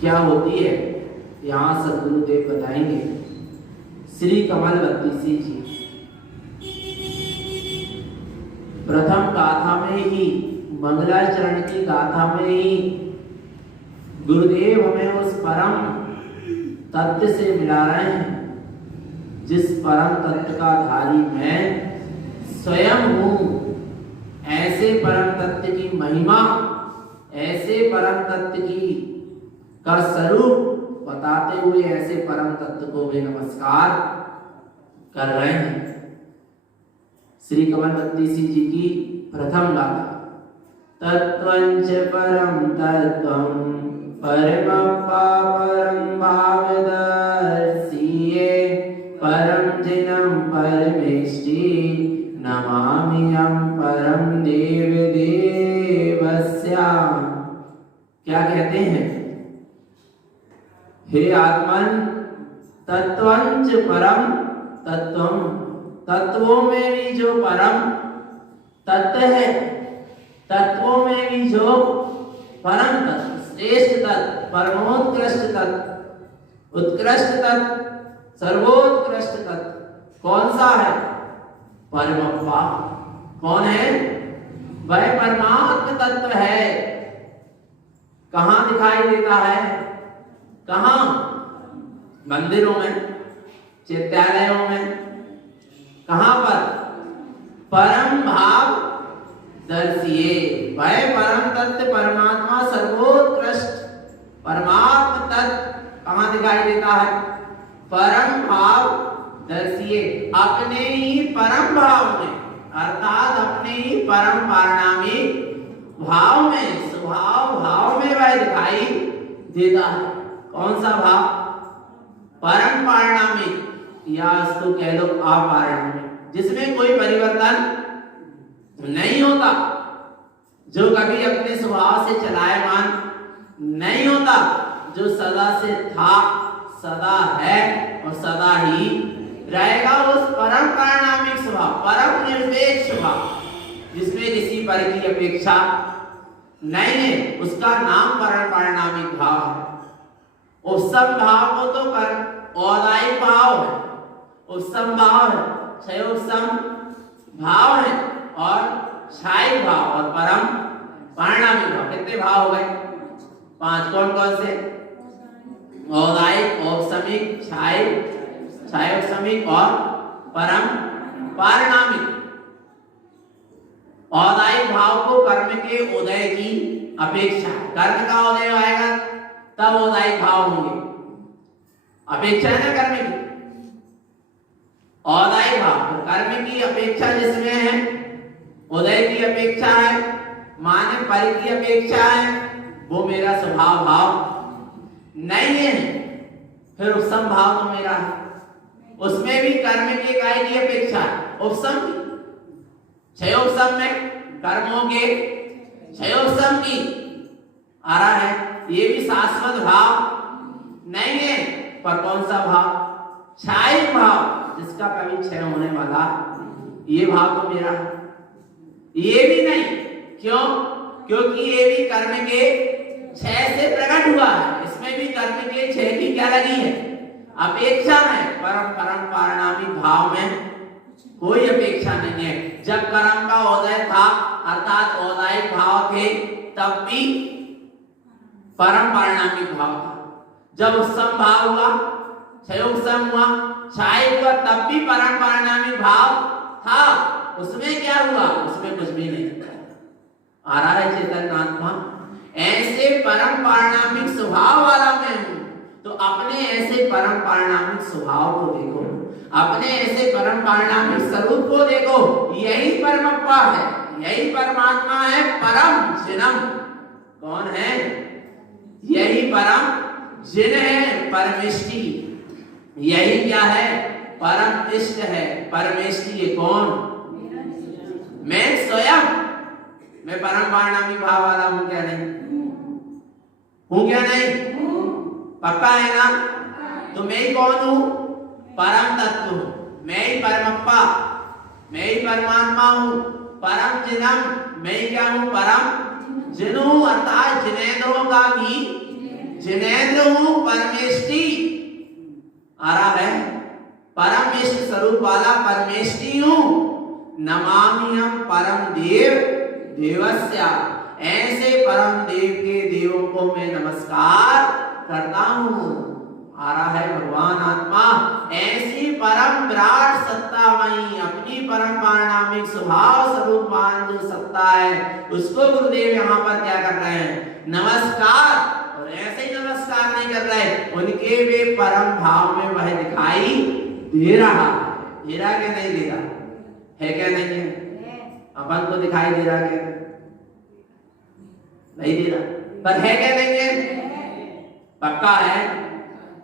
क्या होती है यहाँ सदगुरुदेव बताएंगे। श्री कमल बत्तीसी जी प्रथम गाथा में ही, मंगलाचरण की गाथा में ही गुरुदेव हमें उस परम तत्व से मिला रहे हैं जिस परम तत्व का धारी मैं स्वयं हूँ। ऐसे परम तत्व की महिमा, ऐसे परम तत्व की का स्वरूप बताते हुए ऐसे परम तत्व को वे नमस्कार कर रहे हैं। श्री कमल बत्तीसी जी की प्रथम गाथा। तत्वंच परम तत्वं परमप्पा परम भावदर्शिये परम जिनं परमेष्टि नमाम्यहं परम देव देवस्या। क्या कहते हैं? हे आत्मन, तत्वंच परम तत्वम, तत्वों में भी जो परम तत्व है, तत्वों में भी जो परम तत्व, श्रेष्ठ तत्व, परमोत्कृष्ट तत्व, उत्कृष्ट तत्व, सर्वोत्कृष्ट तत्व कौन सा है? परमप्पा। कौन है? वह परमात्म तत्व है। कहाँ दिखाई देता है? कहाँ? मंदिरों में, चित्तालयों में। कहाँ पर? परम भाव दर्शिये। वह परम तत्व परमात्मा सर्वोत्कृष्ट परमात्म तत्व कहाँ दिखाई देता है? परम भाव दर्शिये। अपने ही परम भाव में, अर्थात अपने ही परम पारणामिक भाव में, स्वभाव भाव में वह दिखाई देता है। कौन सा भाव? परम पारणामिक, या तो कह लो अपारणामिक, जिसमें कोई परिवर्तन नहीं होता, जो कभी अपने स्वभाव से चलायमान नहीं होता, जो सदा से था, सदा है और सदा ही रहेगा। उस परम पारणामिक स्वभाव, परम निरपेक्ष स्वभाव, जिसमें किसी पर की अपेक्षा नहीं है, उसका नाम परम पारणामिक भाव है। उपसम भाव को तो कर औदायिक भाव है, उपसम भाव है, क्षयोपसम भाव है और क्षायिक भाव और परम पारणामिक भाव। कितने भाव हो गए? 5। कौन कौन से? औदायिक, औपसमिक, क्षायिक, क्षयोपसमिक और परम पारणामिक। औदायिक भाव को कर्म के उदय की अपेक्षा, कर्म का उदय आएगा तब औदायिक भाव होंगे। अपेक्षा है ना कर्म की। औदायिक भाव कर्म की अपेक्षा जिसमें है, उदय की अपेक्षा है, माने पर की अपेक्षा है, वो मेरा स्वभाव भाव नहीं है। फिर उपसम भाव तो मेरा है, उसमें भी कर्म की इकाई की अपेक्षा है। उपसम की, क्षयोपसम में कर्मों के क्षयोपसम की आ रहा है। ये भी शाश्वत भाव नहीं है, पर कौन सा भाव? क्षायिक भाव, जिसका कभी क्षय होने वाला, ये भाव तो मेरा है। ये भी नहीं, क्यों? क्योंकि ये भी कर्म के क्षय से प्रकट हुआ है। इसमें भी कर्म के क्षय की क्या लगी है? अपेक्षा है। परम परम पारणामिक भाव में कोई अपेक्षा नहीं है। जब कर्म का उदय था, अर्थात औदायिक भाव थे, तब भी परम पारणामिक भाव था। जब उपसम भाव हुआ, क्षयोपसम हुआ, क्षायिक हुआ, तब भी परम पारणामिक भाव था। उसमें क्या हुआ? उसमें कुछ भी नहीं आ रहा है। चेतन आत्मा ऐसे परम पारणामिक स्वभाव वाला मैं हूं, तो अपने ऐसे परम पारणामिक स्वभाव को देखो, अपने ऐसे परम पारणामिक स्वरूप को देखो। यही परमप्पा है, यही परमात्मा है, परम जिनम। कौन है? यही परम जिन है, परमेष्टि। यही क्या है? परम इष्ट है, परमेष्टि। ये कौन? मैं स्वयं। मैं परम पारणामिक भाव वाला हूं क्या? नहीं हूं क्या? नहीं। पक्का है ना? तो मैं ही कौन हूं? परम तत्व हूं। मैं ही परमप्पा, मैं ही परमात्मा हूं। परम जिनम, मैं ही क्या हूं? परम जिन हूं, अर्थात जिनेंद्रों का भी जिनेंद्र हूं परमेष्टि, आ रहा है, परम इष्ट स्वरूप वाला परमेष्टि हूं। नमामि हम परम देव देवस्य, ऐसे परम देव के देवों को मैं नमस्कार करता हूं। आ रहा है भगवान आत्मा ऐसी परम विराट सत्तामयी अपनी परम पारणामिक स्वभाव स्वरूपमान जो सत्ता है उसको गुरुदेव यहाँ पर क्या कर रहे हैं, नमस्कार। और ऐसे ही नमस्कार नहीं कर रहे, उनके वे परम भाव में वह दिखाई दे रहा है। दे रहा क्या नहीं दे रहा है, क्या नहीं है? अपन को दिखाई दे रहा क्या नहीं दे रहा, पर है क्या नहीं है? पक्का है,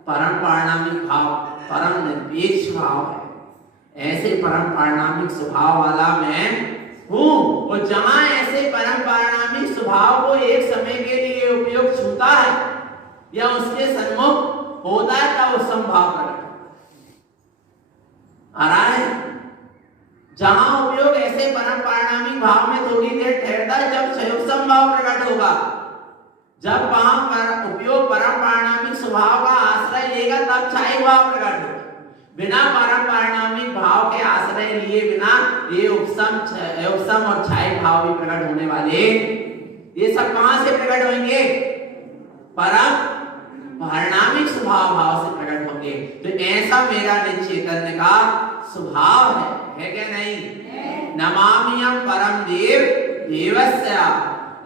परम पारणामिक भाव, परम निरपेक्ष भाव है। ऐसे परम पारणामिक स्वभाव वाला मैं हूं। और जहां ऐसे परम पारणामिक स्वभाव को एक समय के लिए उपयोग छूता है या उसके सन्मुख होता है तब वो संभाव प्रकट आ रहा है। जहां उपयोग ऐसे परम पारणामिक भाव में थोड़ी देर ठहरता है जब संयोग संभाव प्रकट होगा। जब वहां पर उपयोग परम पारणामिक स्वभाव का आश्रय लेगा तब छाई भाव प्रकट होगा। बिना परम पारणामिक भाव के आश्रय लिए बिना ये उपसम और छाई भाव भी प्रकट होने वाले, ये सब कहां से प्रकट होंगे? परम पारणामिक स्वभाव भाव से प्रकट होंगे। तो ऐसा मेरा निज चैतन्य का स्वभाव है क्या नहीं? नमामि हम परम देव देवस्य,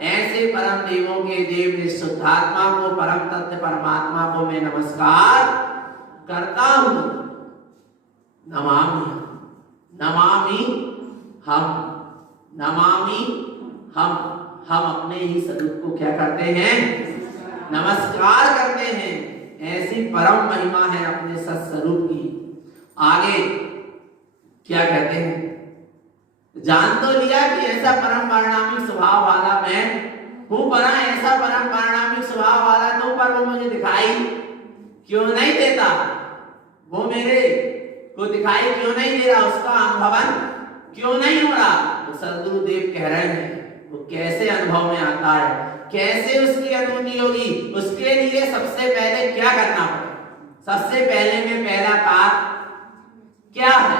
ऐसे परम देवों के देव निशुद्धात्मा को, परम तत्व परमात्मा को मैं नमस्कार करता हूं। नमामि नमामि हम, नमामि हम अपने ही स्वरूप को क्या करते हैं? नमस्कार करते हैं। ऐसी परम महिमा है अपने सत्स्वरूप की। आगे क्या कहते हैं? जान तो लिया कि ऐसा परम पारणामिक स्वभाव वाला मैं हूं, पर ऐसा परम पारणामिक स्वभाव वाला तो पर वो मुझे दिखाई क्यों नहीं देता? वो मेरे को दिखाई क्यों नहीं दे रहा? उसका अनुभवन क्यों नहीं हो रहा? तो सदगुरुदेव कह रहे हैं वो कैसे अनुभव में आता है, कैसे उसकी अनुभूति होगी? उसके लिए सबसे पहले क्या करना पड़ेगा? सबसे पहले में पहला कार्य क्या है?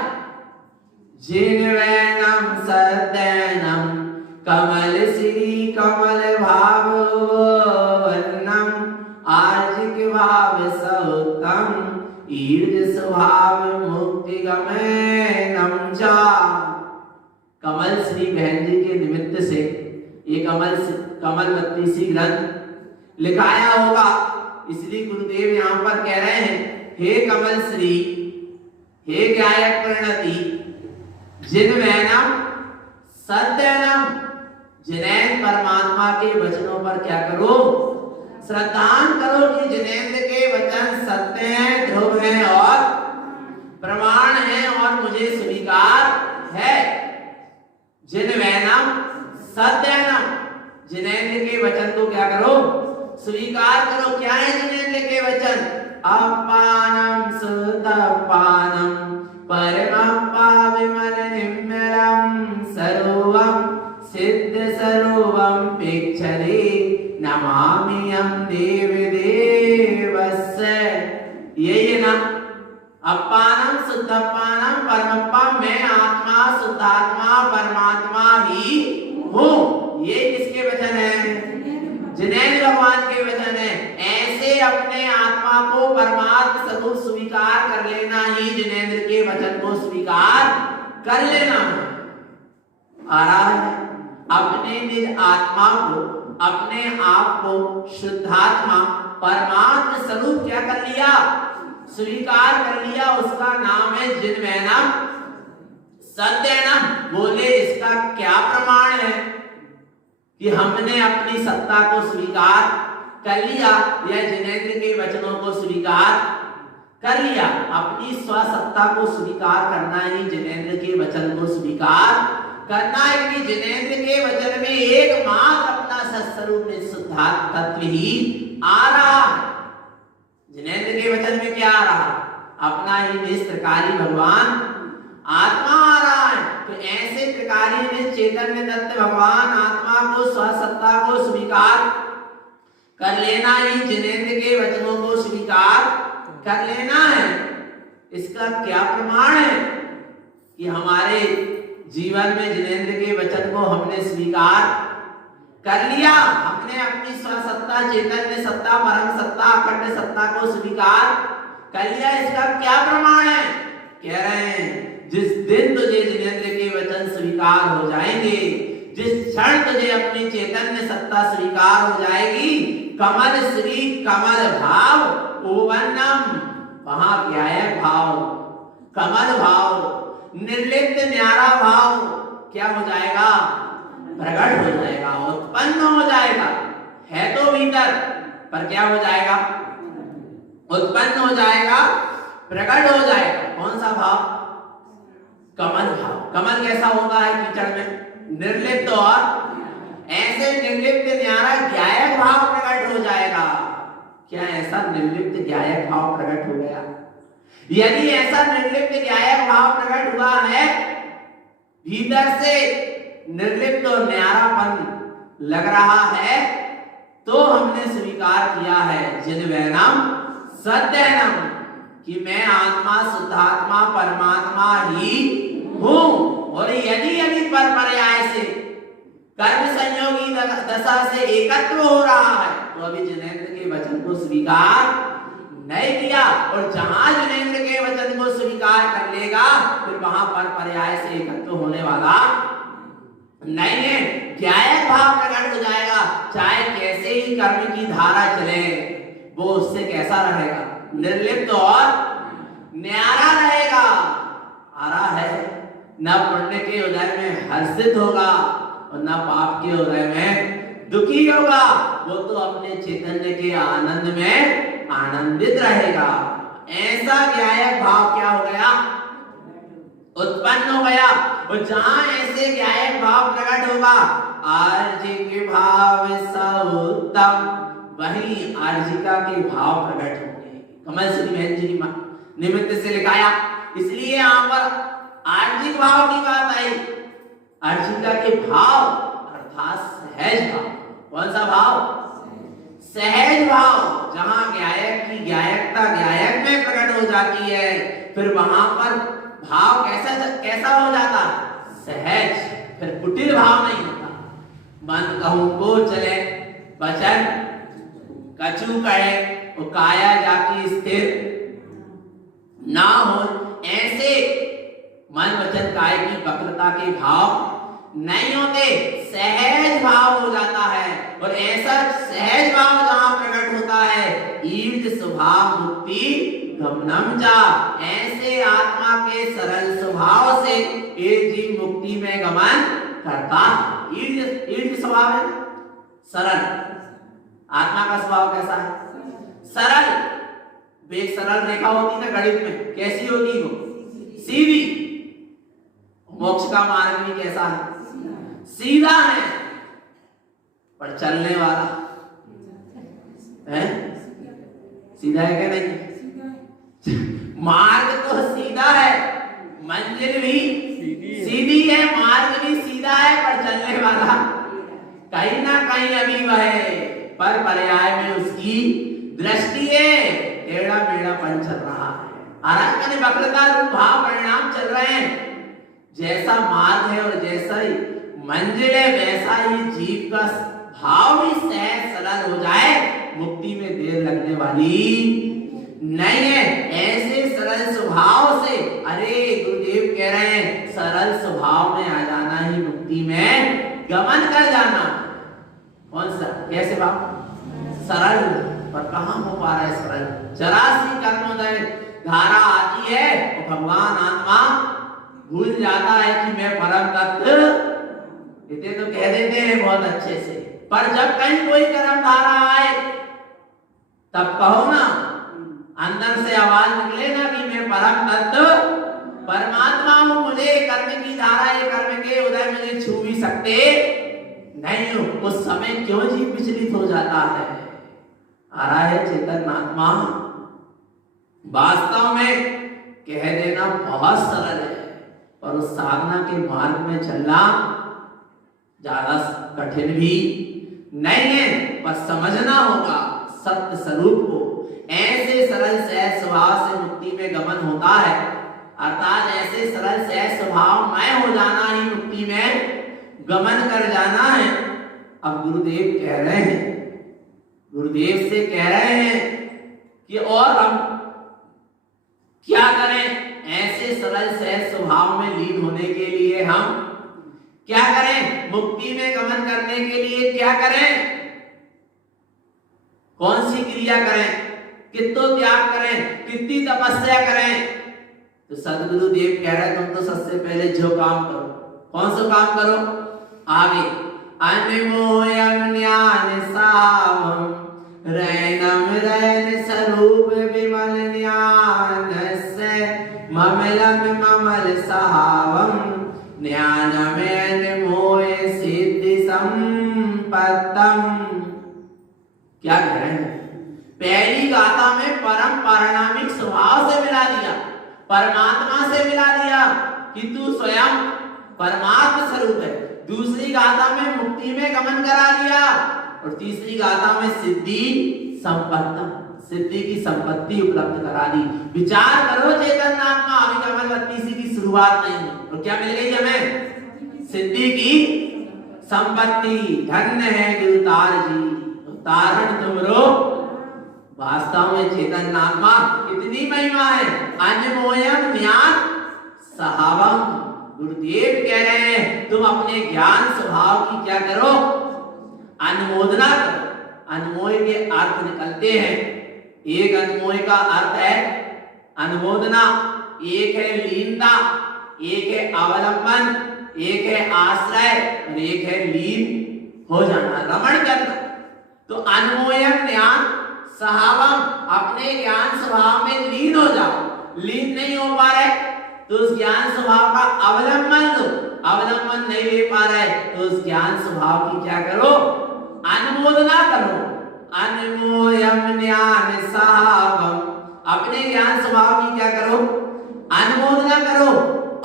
जिनवैनम सत्यनम कमल श्री कमल भाव वर्णम आर्जिक भाव सौतम ईर्ज स्वभाव मुक्ति गमनम चा। कमल श्री बहन जी के निमित्त से ये कमलवती सी ग्रंथ लिखाया होगा, इसलिए गुरुदेव यहाँ पर कह रहे हैं हे कमल श्री, हे गायक प्रणति, जिनवैनम सत्यनम, जिनेंद्र परमात्मा के वचनों पर क्या करो? श्रद्धान करो कि जिनेंद्र के वचन सत्य हैं, ध्रुव हैं और प्रमाण हैं और मुझे स्वीकार है। जिनवैनम सत्यनम, जिनेंद्र के वचन को क्या करो? स्वीकार करो। क्या है जिनेंद्र के वचन? अपानम सुतपानम परमप्पा विमल निर्मलम सर्वम सिद्ध सर्वम पिक्षरे नमामि हम देव देवस्य। ये ना अपानम शुद्धपानम परमप्पा, मैं आत्मा शुद्धात्मा परमात्मा ही हूं। ये किसके वचन है? जिनेंद्र भगवान के वचन है। ऐसे अपने आत्मा को परमात्मा स्वरूप स्वीकार कर लेना ही जिनेंद्र के वचन को स्वीकार कर लेना है। आ रहा है अपने निज आत्मा को, अपने आप को शुद्धात्मा परमात्मा स्वरूप क्या कर लिया? स्वीकार कर लिया। उसका नाम है जिनवैनम सत्यनम। बोले इसका क्या प्रमाण है कि हमने अपनी सत्ता को स्वीकार कर लिया या जिनेंद्र के वचनों को स्वीकार कर लिया? अपनी स्वसत्ता को स्वीकार करना ही जिनेंद्र के वचन को स्वीकार करना है कि जिनेंद्र के वचन में एकमात्र अपना सत्स्वरूप निशुद्धात्म तत्व ही आ रहा है। जिनेंद्र के वचन में क्या आ रहा? अपना ही निज त्रिकाली भगवान आत्मा आ रहा है। तो ऐसे त्रिकाली निज चैतन्य तत्व भगवान आत्मा को स्वसत्ता को स्वीकार कर लेना ही जिनेंद्र के कर लेना है। इसका क्या प्रमाण है कि हमारे जीवन में जिनेंद्र के वचन को हमने स्वीकार कर लिया, हमने अपनी स्वसत्ता, चैतन्य सत्ता, परम सत्ता, अखंड सत्ता को स्वीकार कर लिया। इसका क्या प्रमाण है? कह रहे हैं जिस दिन तुझे जिनेंद्र के वचन स्वीकार हो जाएंगे, जिस क्षण तुझे अपनी चैतन्य सत्ता स्वीकार हो जाएगी, कमल श्री कमल भाव ओवन्नम, वहां क्या है भाव, कमल भाव, निर्लिप्त न्यारा भाव क्या हो जाएगा? प्रकट हो जाएगा, उत्पन्न हो जाएगा। है तो भीतर, पर क्या हो जाएगा? उत्पन्न हो जाएगा, प्रकट हो जाएगा। कौन सा भाव? कमल भाव। कमल कैसा होता है कीचड़ में? निर्लिप्त, और ऐसे निर्लिप्त न्यारा ज्ञायक भाव प्रकट हो जाएगा। क्या ऐसा निर्लिप्त ज्ञायक भाव प्रकट हो गया? यदि ऐसा निर्लिप्त ज्ञायक भाव प्रकट हुआ है, भीतर से निर्लिप्त और न्यारापन लग रहा है, तो हमने स्वीकार किया है जिनवैनम सत्यनम, कि मैं आत्मा, शुद्धात्मा, परमात्मा ही हूं। और यदि पर पर्याय से कर्म संयोगी दशा से एकत्व हो रहा है, तो अभी जिनेंद्र के वचन को स्वीकार नहीं किया। और जहां जिनेंद्र के वचन को स्वीकार कर लेगा, फिर वहां पर पर्याय से एकत्व होने वाला नहीं है। ज्ञायक भाव प्रकट हो जाएगा। चाहे कैसे ही कर्म की धारा चले, वो उससे कैसा रहेगा? निर्लिप्त और न्यारा रहेगा। आ रहा है, न पुण्य के उदय में हर्षित होगा और न पाप के उदय में दुखी होगा। वो तो अपने चैतन्य के आनंद में आनंदित रहेगा। ऐसा ज्ञायक भाव क्या हो गया? उत्पन्न हो गया। और जहां ऐसे ज्ञायक भाव प्रकट होगा, आर्जिक भाव सउत्तम, वही आर्जिका के भाव प्रकट होंगे। कमल श्री बहन जी की निमित्त से लिखाया, इसलिए यहाँ पर आर्जिक भाव की बात आई। अर्चिका के भाव अर्थात सहज भाव। कौन सा भाव? सहज भाव। जहां ज्ञायक की ज्ञायकता ज्ञायक में प्रकट हो जाती है, फिर वहां पर भाव कैसा हो जाता? सहज। फिर कुटिल भाव नहीं होता। मन कहूं को चले, वचन कछु कहे, वो काया जाकी स्थिर ना हो। ऐसे मन वचन काय की वक्रता के भाव नहीं होते, सहज भाव हो जाता है। और ऐसा सहज भाव जहां प्रकट होता है, ईर्ष स्वभाव मुक्ति गमनम जा, ऐसे आत्मा के सरल स्वभाव से एक जीव मुक्ति में गमन करता है। ईर्ष स्वभाव है सरल। आत्मा का स्वभाव कैसा है? सरल। एक सरल रेखा होती ना गणित में, कैसी होती वो? सीधी। मोक्ष का मार्ग भी कैसा है? सीधा है, पर चलने वाला है सीधा है क्या? नहीं। मार्ग तो सीधा है, मंजिल भी सीधी है, मार्ग भी सीधा है, पर चलने वाला कहीं ना कहीं अभी वह पर पर्याय में उसकी दृष्टि है, टेढ़ा मेढ़ापन चल रहा है। आराधना वक्रता रूप भाव परिणाम चल रहे हैं। जैसा मार्ग है और जैसा ही मंजिल है, वैसा ही जीव का भाव भी सहज सरल हो जाए, मुक्ति में देर लगने वाली नहीं है। ऐसे सरल स्वभाव से, अरे गुरुदेव कह रहे हैं सरल स्वभाव में आ जाना ही मुक्ति में गमन कर जाना। कौन सा? कैसे भाव? सरल। पर कहां हो पा रहा है सरल? जरा सी कर्मोदय धारा आती है और भगवान आत्मा भूल जाता है कि मैं परम तत्व, इतने तो कह देते हैं बहुत अच्छे से, पर जब कहीं कोई कर्म धारा आए तब कहो ना, अंदर से आवाज निकले ना कि मैं परम तत्व परमात्मा हूं, मुझे कर्म की धारा, ये कर्म के उदय मुझे छू भी सकते नहीं हो। उस समय क्यों जीव विचलित हो जाता है? आ रहा है चेतन आत्मा। वास्तव में कह देना बहुत सरल है, पर उस साधना के मार्ग में चलना ज्यादा कठिन भी नहीं है, पर समझना होगा, सत्य स्वरूप को, ऐसे सरल सहज स्वभाव से मुक्ति में गमन होता है। अर्थात ऐसे सरल सहज स्वभाव मैं हो जाना ही मुक्ति में गमन कर जाना है। अब गुरुदेव कह रहे हैं, गुरुदेव से कह रहे हैं कि और हम क्या करें? ऐसे सरल सहज स्वभाव में लीन होने के लिए हम क्या करें? मुक्ति में गमन करने के लिए क्या करें? कौन सी क्रिया करें? कितना त्याग करें? कितनी तपस्या करें? तो सदगुरु देव कह रहे तुम तो सबसे पहले जो काम करो, कौन सा काम करो? आगे अनमोयम ज्ञान सावम रैनम रैन स्वरूप विमल ज्ञान से ममलम ममल सहावम ज्ञानम अनमोय सिद्धि संपत्तम। क्या कह रहे हैं? पहली गाथा में परम पारणामिक स्वभाव से मिला दिया, परमात्मा से मिला दिया कि तू स्वयं परमात्मा स्वरूप है। दूसरी गाथा में मुक्ति में गमन करा दिया और तीसरी गाथा में सिद्धि संपत्ति, सिद्धि की संपत्ति उपलब्ध करा दी। विचार करो चेतन आत्मा, अभी कमल 32 की शुरुआत नहीं है और क्या मिल गई हमें? सिद्धि की संपत्ति। धन्य है गुरुतार जी, तारण तुमरो। वास्तव में चेतन आत्मा कितनी महिमा है। अनमोयम ज्ञान सहावम। गुरुदेव कह रहे हैं तुम अपने ज्ञान स्वभाव की क्या करो? अनुमोदना करो। अनमोय के अर्थ निकलते हैं। एक अनमोय का अर्थ है अनुमोदना, एक है लीनता, एक है अवलंबन, एक है आश्रय और एक है लीन हो जाना, रमण करना। तो अनमोयम ज्ञान सहावम, अपने ज्ञान स्वभाव में लीन हो जाओ। लीन नहीं हो पा रहे तो उस ज्ञान स्वभाव का अवलंबन लो। अवलंबन नहीं ले पा रहे तो उस ज्ञान स्वभाव की क्या करो? अनुमोदना करो। अनमोयम ज्ञान सहावम, अपने ज्ञान स्वभाव की क्या करो? अनुमोदना करो।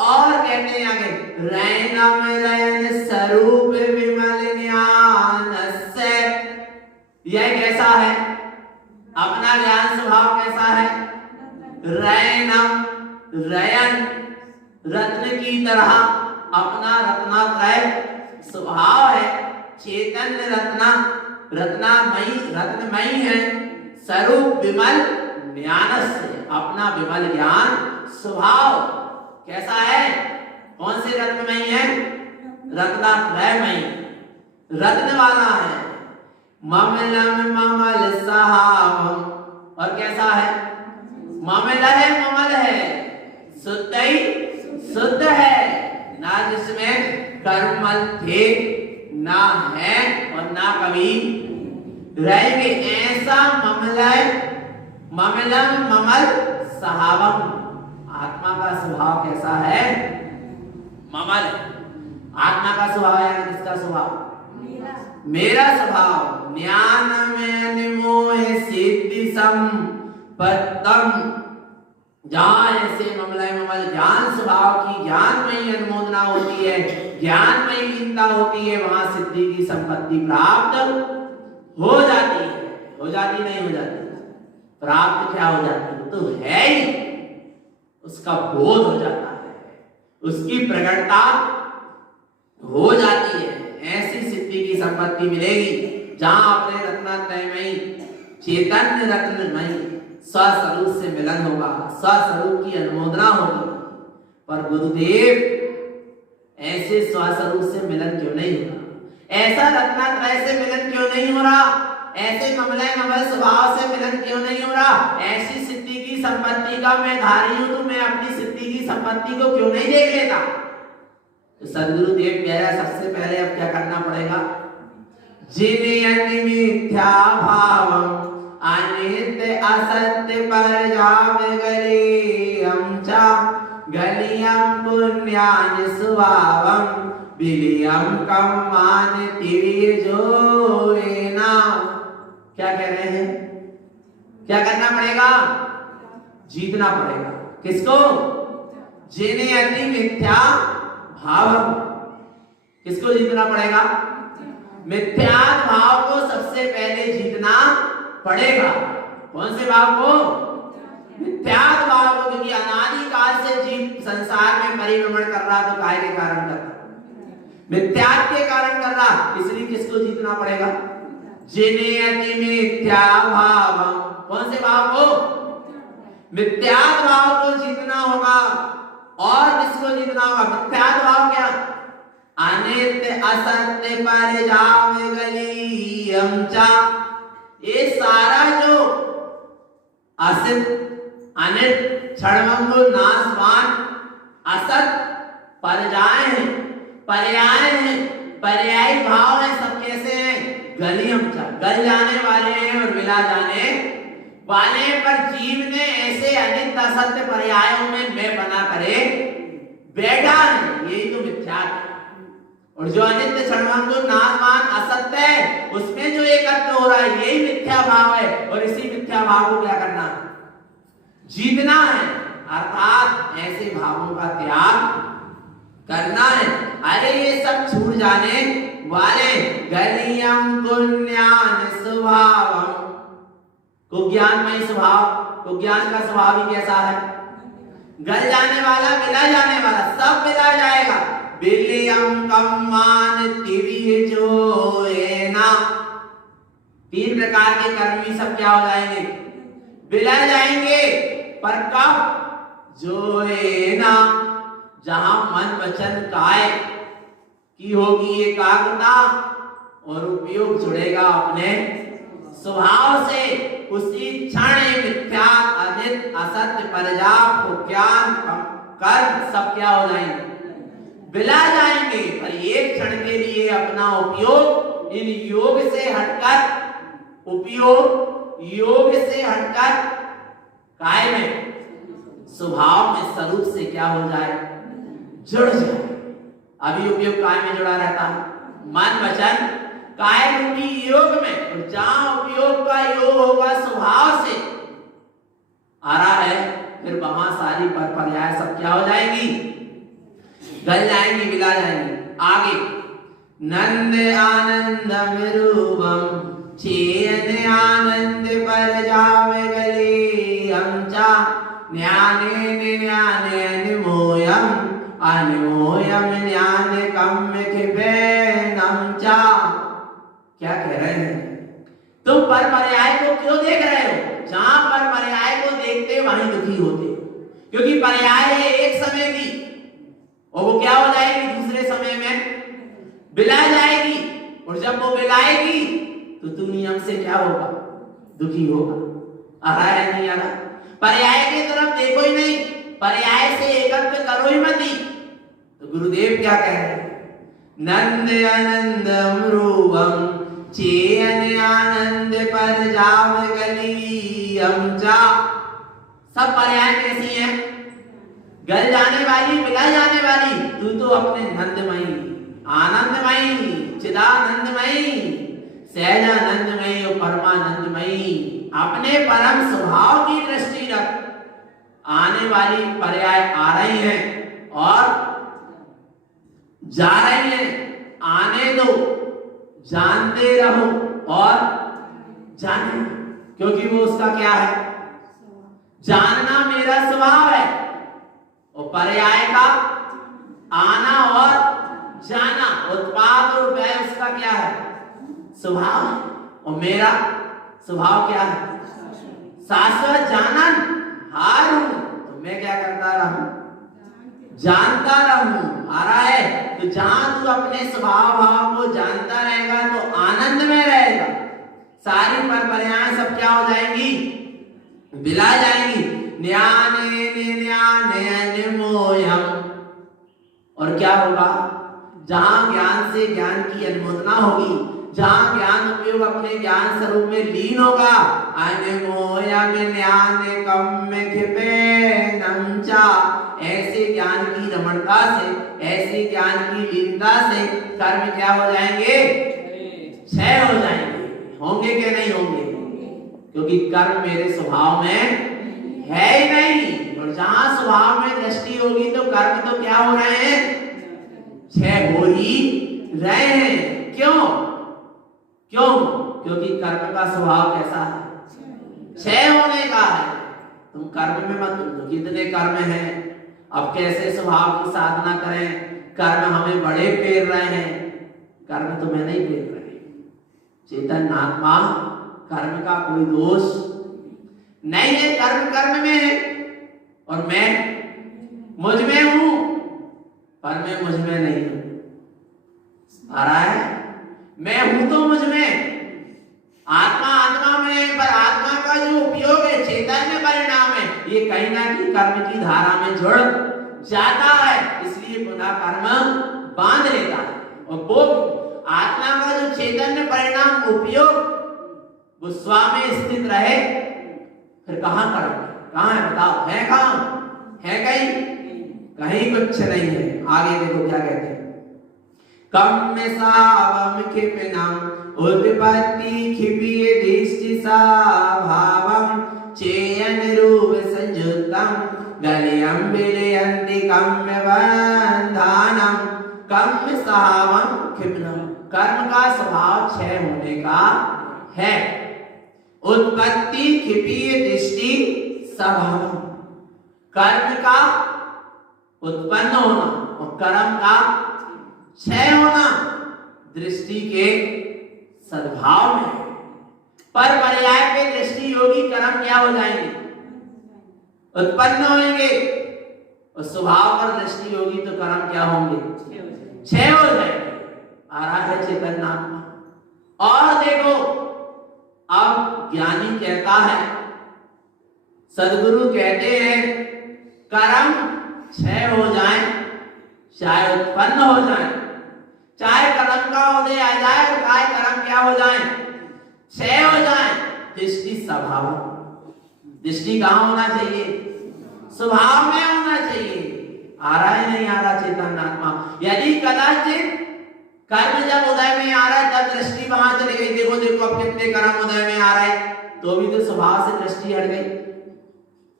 और कहते हैं आगे रैनम रैन स्वरूप विमल ज्ञान से। यह कैसा है? अपना ज्ञान स्वभाव कैसा है? रैनम, रयन रत्न की तरह अपना रत्नात्रय स्वभाव है। चैतन्य रत्ना, रत्नामयी, रत्नमयी है। स्वरूप विमल ज्ञान से, अपना विमल ज्ञान स्वभाव कैसा है? कौन से रत्नमयी है? रत्नात्रयमयी, रत्न वाला है। ममलम ममल सहावम, और कैसा है? ममल है, ममल है, शुद्ध ही शुद्ध है, ना जिसमें कर्मल थे, ना है और ना कभी रहेंगे। ऐसा ममल है, ममलम ममल सहावम। आत्मा का स्वभाव कैसा है? ममल। आत्मा का स्वभाव है किसका स्वभाव? मेरा स्वभाव। ज्ञान में निमोह सिद्धि संपत्तम। जहां ऐसे ममलय ममल ज्ञान स्वभाव की ज्ञानमयी अनुमोदना होती है, ज्ञानमयी लीनता होती है, वहां सिद्धि की संपत्ति प्राप्त हो जाती है। हो जाती नहीं हो जाती? प्राप्त क्या हो जाती है? तो है ही, उसका बोध हो जाता है, उसकी प्रकटता हो जाती है। ऐसी सिद्धि की संपत्ति मिलेगी जहां अपने रत्नात्रयमयी चैतन्य रत्नमयी स्वस्वरूप से मिलन होगा, स्वस्वरूप की अनुमोदना होगी। पर गुरुदेव ऐसे स्वस्वरूप से मिलन क्यों नहीं हो रहा? ऐसा रत्नात्रय से मिलन क्यों नहीं हो रहा? ऐसे ममलय ममल स्वभाव से मिलन क्यों नहीं हो रहा? ऐसी सिद्धि की संपत्ति का मैं धारी हूं, तो मैं अपनी सिद्धि की संपत्ति को क्यों नहीं देख लेता? तो सदगुरु देव कह रहा है सबसे पहले अब क्या करना पड़ेगा? जिन मिथ्या भावम अनित्य असत्य पर जाम गलियम चा गलियम पुण्यान सुभावम बिलियम कम्मान तिविय जोएना। क्या कह रहे हैं? क्या करना पड़ेगा? जीतना पड़ेगा। किसको? जिन्हें अति मिथ्या भाव। किसको जीतना पड़ेगा? मिथ्या भाव को सबसे पहले जीतना पड़ेगा। कौन से भाव को? मिथ्यात्व भाव को, क्योंकि अनादि काल से जीव संसार में परिभ्रमण कर रहा, तो काय के कारण कर रहा? मिथ्यात्व के कारण कर रहा, इसलिए किसको जीतना पड़ेगा? जिनेयति मिथ्या भाव। कौन से भाव को? मिथ्यात्व भाव को जीतना होगा। और किसको जीतना होगा? मिथ्यात्व भाव क्या? अनित्य असत्य पर जावे गली हमचा। ये सारा जो असत, अनित, क्षणभंगुर, नाशवान, असत परजाए हैं, पर्याय हैं, पर्यायी भाव है। सब कैसे हैं? गली हमचा, गल जाने वाले हैं और मिला जाने वाले हैं। पर जीव ने ऐसे अनित असत्य पर्यायों में मैं बना करे बैठा है, यही तो मिथ्या है। और जो अनित्य, क्षणभंगुर, नाशवान, असत्य है, उसमें जो एकत्व हो रहा है, यही मिथ्या भाव है। और इसी मिथ्या भाव को क्या करना? जीतना है, अर्थात ऐसे भावों का त्याग करना है। अरे ये सब छूट जाने वाले। गलियम कुज्ञान स्वभावम, कुज्ञानमय स्वभाव, कुज्ञान का स्वभाव ही कैसा है? गल जाने वाला, मिला जाने वाला, सब मिला जाएगा। बिलियम कम्मान तिवि जो एना, तीन प्रकार के कर्म भी सब क्या हो जाएंगे? बिला जाएंगे। पर कब? जो एना, जहां मन वचन काय की होगी एकाग्रता और उपयोग जुड़ेगा अपने स्वभाव से, उसी क्षण मिथ्या, अनित, असत्य, पर्याप्त, कुज्ञान, कर्म सब क्या हो जाएंगे? बिला जाएंगे। पर एक क्षण के लिए अपना उपयोग इन योग से हटकर, उपयोग योग से हटकर काय में, स्वभाव में, स्वरूप से क्या हो जाए? जुड़ जाए। अभी उपयोग काय में जुड़ा रहता है? मन वचन काय रूपी योग में। और जहां उपयोग का योग होगा स्वभाव से आ रहा है, फिर वहां सारी पर पर्याय सब क्या हो जाएंगी? गल जाएंगी, मिला जाएंगी। आगे नंद आनंदम रूपम चेयन आनंद पर जावे गले हमचा। ज्ञाने ज्ञाने निमोयम अनिमोयम ज्ञान कम खिपे नमचा। क्या कह रहे हैं? तुम पर पर्याय को क्यों देख रहे हो? जहां पर पर्याय को देखते वहीं दुखी होते, क्योंकि पर्याय है एक समय की, और वो क्या हो जाएगी? दूसरे समय में बिला जाएगी। और जब वो बिलाएगी तो तू नियम से क्या होगा? दुखी होगा। आ रहा है नहीं आ रहा? पर्याय की तरफ देखो ही नहीं, पर्याय से एकत्व करो ही मत। तो गुरुदेव क्या कह रहे हैं? नंद आनंदम रूपम चेयन आनंद पर जाव गली हमचा। सब पर्याय कैसी हैं? गल जाने वाली, मिला जाने वाली। तू तो अपने नंदमयी, आनंदमयी, चिदानंदमयी, सहजानंदमयी और परमानंदमयी अपने परम स्वभाव की दृष्टि रख। आने वाली पर्याय आ रही हैं और जा रही हैं, आने दो, जानते रहो और जाने, क्योंकि वो उसका क्या है? जानना मेरा स्वभाव है। और पर्याय का आना और जाना, उत्पाद और व्यय उसका क्या है? स्वभाव। और मेरा स्वभाव क्या है? शाश्वत जानन हार हूं। तो मैं क्या करता रहूं? जानता रहूं। आ रहा है? तो जहां तू अपने स्वभाव भाव को जानता रहेगा तो आनंद में रहेगा। सारी पर पर्याय सब क्या हो जाएंगी? बिला जाएंगी। ज्ञाने ज्ञाने मोयम। और क्या होगा? जहां ज्ञान से ज्ञान की अनुमोदना होगी, जहां ज्ञान उपयोग अपने ज्ञान स्वरूप में लीन होगा, अनमोयम ज्ञान कम खिपे नमचा। ऐसे ज्ञान की रमणता से, ऐसे ज्ञान की लीनता से कर्म क्या हो जाएंगे? क्षय हो जाएंगे। होंगे कि नहीं होंगे? क्योंकि कर्म मेरे स्वभाव में है ही नहीं। और जहां स्वभाव में दृष्टि होगी तो कर्म तो क्या हो रहे हैं? क्षय हो ही रहे हैं। क्यों? क्यों? क्योंकि कर्म का स्वभाव कैसा है? क्षय होने का है। तुम कर्म में मत तुम कितने कर्म हैं, अब कैसे स्वभाव की साधना करें, कर्म हमें बड़े पेर रहे हैं, कर्म तुम्हें नहीं पेर रहे। चेतन आत्मा कर्म का कोई दोष नहीं है, कर्म कर्म में है और मैं मुझ में हूं, पर मैं मुझ में नहीं हूं। आ रहा है, मैं हूं तो मुझ में, आत्मा आत्मा में है, पर आत्मा का जो उपयोग है चैतन्य परिणाम है, ये कहीं ना कहीं कर्म की धारा में जुड़ जाता है, इसलिए पुनः कर्म बांध लेता है। और वो आत्मा का जो चैतन्य परिणाम उपयोग वो स्व में स्थित रहे, फिर कहां कर्म, कहां है बताओ, है कहां है, कहीं कुछ नहीं है। आगे देखो क्या कहते हैं, कम में सावम खिपनम उत्पत्ति खिपिय दृष्टि भावम चेयन रूप संयुक्तम गलियम विलयन्ति कम्य बंधानम। कम सावम खिपनम, कर्म का स्वभाव क्षय होने का है। उत्पत्ति खिपिय दृष्टि स्वभावम, कर्म का उत्पन्न होना और कर्म का क्षय होना दृष्टि के सद्भाव में, पर पर्याय पे दृष्टि योगी कर्म क्या हो जाएंगे, उत्पन्न होंगे, और स्वभाव पर दृष्टि योगी तो कर्म क्या होंगे, क्षय हो जाएंगे। आ रहा है चेतन आत्मा। और देखो अब ज्ञानी कहता है, सदगुरु कहते हैं कर्म क्षय हो जाए चाहे उत्पन्न हो जाए, चाहे कर्म का उदय आ जाए और चाहे कर्म क्या हो जाए, क्षय हो जाए, दृष्टि स्वभाव, दृष्टि कहां होना चाहिए, स्वभाव में होना चाहिए। आ रहा है नहीं आ रहा चेतन आत्मा। यदि कदाचित कर्म जब उदय में आ रहा है तब दृष्टि वहां चली गई, देखो देखो अब कितने कर्म उदय में आ रहा है, तो भी तो स्वभाव से दृष्टि हट गई।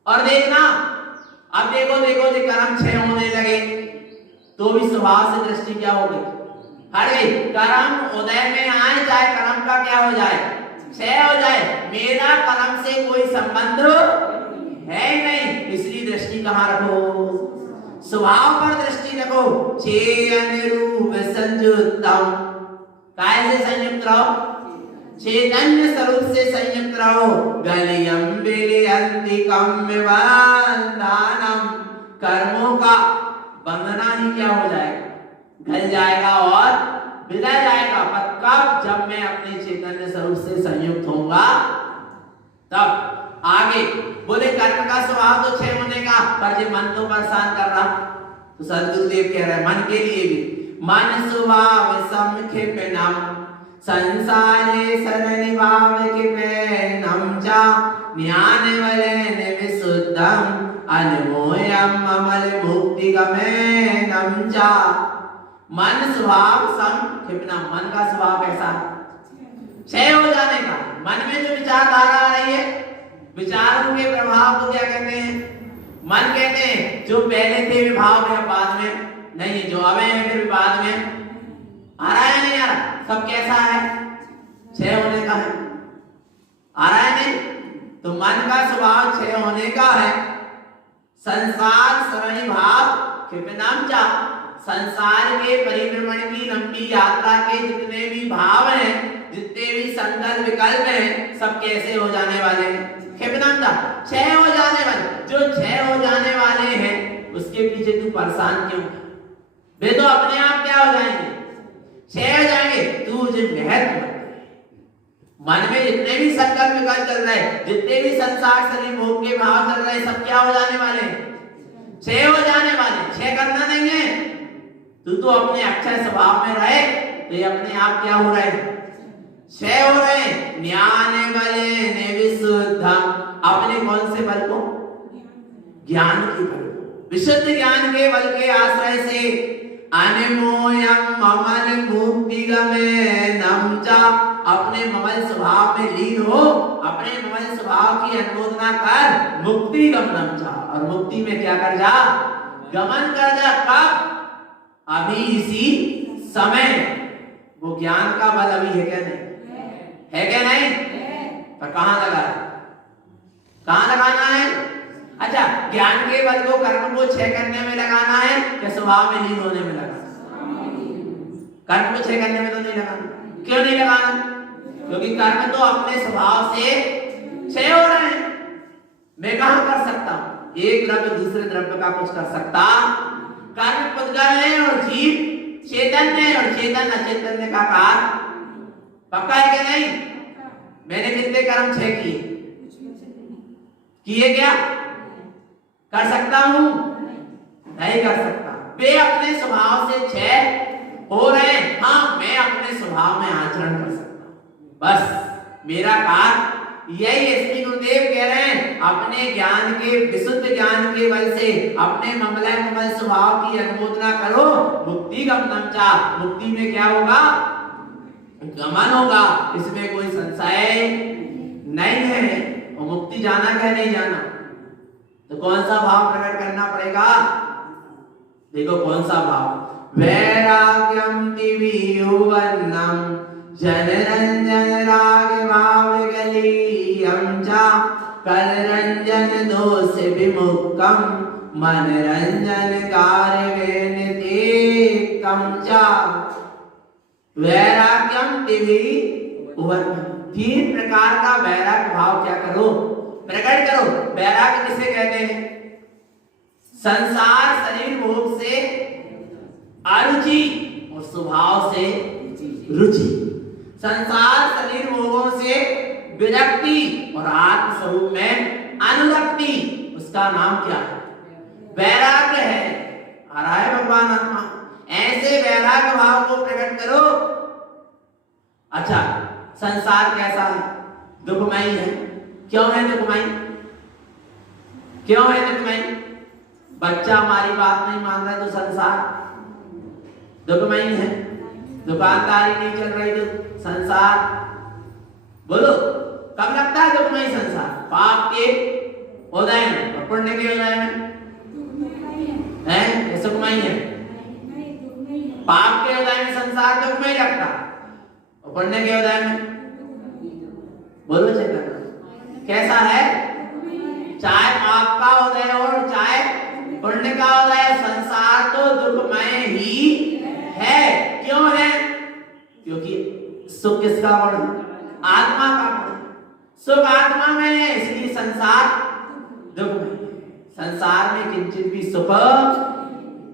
और देखना अब देखो देखो जो कर्म क्षय होने लगे तो भी स्वभाव से दृष्टि क्या हो गई, हट गई। कर्म उदय में आए चाहे कर्म का क्या हो जाए, क्षय हो जाए, मेरा कर्म से कोई संबंध है ही नहीं, इसलिए दृष्टि कहां रखो, स्वभाव पर दृष्टि रखो। चेयन रूप संयुक्तम, काय से संयुक्त रहो, चैतन्य स्वरूप से संयुक्त रहो। गलियम विलयन्ति कम्य बंधानम, कर्मों का बंधना ही क्या हो जाएगा, गल जाएगा और विदा जाएगा। पर कब, जब मैं अपने चैतन्य स्वरूप से संयुक्त होऊंगा तब। आगे बोले कर्म का स्वभाव तो क्षय होने का, पर जो मन तो परेशान कर रहा, तो सदगुरुदेव कह रहे हैं मन के लिए भी, मन स्वभाव समखिपनम संसारे सरनिभाव किपेनम चा ज्ञान वलेन विशुद्धम अनमोयम अमल मुक्ति गमेनम चा। मन स्वभाव समखिपनम, मन का स्वभाव कैसा, क्षय हो जाने का। मन में जो विचारधारा आ रही है, विचारों के प्रभाव को क्या कहते हैं, मन कहते हैं। जो पहले थे विभाव में, बाद में नहीं, जो अब है फिर बाद में। आ रहा है नहीं आ रहा, सब कैसा है, क्षय होने का है। आ रहा है नहीं, तो मन का स्वभाव क्षय होने का है। संसार सरणी भाव खिपनम चा, संसार के परिभ्रमण की लंबी यात्रा के जितने भी भाव हैं, जितने भी संकल्प विकल्प हैं, सब कैसे हो जाने वाले हैं, खिपनम चा, क्षय हो जाने वाले। जो क्षय हो जाने वाले हैं उसके पीछे तू परेशान क्यों, वे तो अपने आप क्या हो जाएंगे, क्षय हो जाएंगे। तू मुझे महत्व, मन में जितने भी संकल्प विकल्प चल रहे हैं, जितने भी संसार शरीर भोग के भाव चल रहे हैं, सब क्या हो जाने वाले, क्षय हो जाने वाले। क्षय करना नहीं है, तू तो अपने अक्षय स्वभाव में रहे, तो ये अपने आप क्या हो रहे, क्षय हो रहे। ज्ञान बलेन विशुद्धम, अपने कौन से बल को, ज्ञान के बल को, विशुद्ध ज्ञान के बल के आश्रय से। अनमोयम अमल मुक्ति गमेनम चा, अपने ममल स्वभाव में लीन हो, अपने ममल स्वभाव की अनुमोदना कर, मुक्ति गमनम चा, और मुक्ति में क्या कर जा, गमन कर जा। कब, अभी इसी समय। वो ज्ञान का बल अभी है क्या नहीं, है क्या नहीं, पर कहां लगा है, कहाँ लगाना है? अच्छा, ज्ञान के बल को कर्म को क्षय करने में लगाना है या स्वभाव में लीन होने में लगाना? कर्म को क्षय करने में तो नहीं लगाना। क्यों नहीं लगाना? क्योंकि कर्म तो अपने स्वभाव से क्षय हो रहे हैं। मैं कहां कर सकता हूं? एक द्रव्य दूसरे द्रव्य का कुछ कर सकता? कर्म पुद्गल है और जीव चेतन है, और चेतन अचेतन का कार्य पक्का है कि नहीं? मैंने कितने कर्म क्षय किए क्या? कर सकता हूं? नहीं कर सकता। वे अपने स्वभाव से क्षय हो रहे हैं। हाँ, मैं अपने स्वभाव में आचरण कर सकता हूं, बस मेरा कार्य यही है। श्री गुरुदेव कह रहे हैं, अपने ज्ञान के, विशुद्ध ज्ञान के बल से अपने मंगलमय स्वभाव की अनुमोदना करो। मुक्ति गमनम चा, मुक्ति में क्या होगा? गमन होगा, इसमें कोई संशय नहीं है। और मुक्ति जाना क्या नहीं जाना? तो कौन सा भाव प्रकट करना पड़ेगा? देखो कौन सा भाव? वैराग्यम दिव्युवन्नम जनरंजन राग भाव गलीयम चा कलरंजन दोष विमुक्तम मनरंजन कार्य चा। वैराग्यम दिव्युवन्नम, तीन प्रकार का वैराग्य भाव क्या करो? प्रकट करो। वैराग्य किसे कहते हैं? संसार शरीर भोग से अरुचि और स्वभाव से रुचि। संसार शरीर भोगों से विरक्ति और आत्म स्वरूप में अनुरक्ति, उसका नाम क्या है? वैराग्य है। आ रहा है भगवान आत्मा? ऐसे वैराग्य भाव को प्रकट करो। अच्छा, संसार कैसा है? दुखमयी है। क्यों है दुखमयी? क्यों है दुखमयी? बच्चा हमारी बात नहीं मान रहा तो संसार दुखमयी है। दुकानदारी नहीं चल रही तो संसार, बोलो कब लगता है दुखमयी संसार? पाप के उदय में और पुण्य के उदय में है सुखमयी है। पाप के उदय में संसार दुखमयी लगता और पुण्य के उदय में बोलो चेतन कैसा है? चाहे पाप का उदय और चाहे पुण्य का उदय, संसार तो दुखमय ही है। क्यों है? क्योंकि सुख किसका गुण? आत्मा का गुण। सुख आत्मा में है, इसलिए संसार दुखमय है। संसार में किंचित भी सुख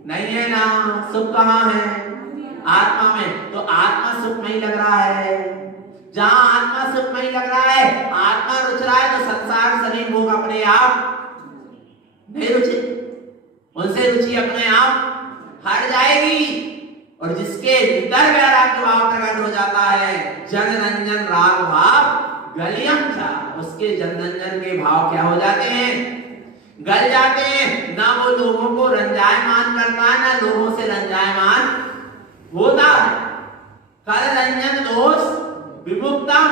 नहीं है ना। सुख कहाँ है? आत्मा में। तो आत्मा सुखमय लग रहा है। जहां आत्मा सुखमय लग रहा है, आत्मा रुच रहा है, तो संसार शरीर भोग अपने आप नहीं रुचे, उनसे रुचि अपने आप हट जाएगी। और जिसके भीतर वैराग्य भाव प्रकट हो जाता है, जन रंजन राग भाव गलियम था, उसके जन रंजन के भाव क्या हो जाते हैं? गल जाते हैं। ना वो लोगों को रंजायमान करता है, ना लोगों से रंजायमान होता है। कल रंजन दोष विमुक्तम,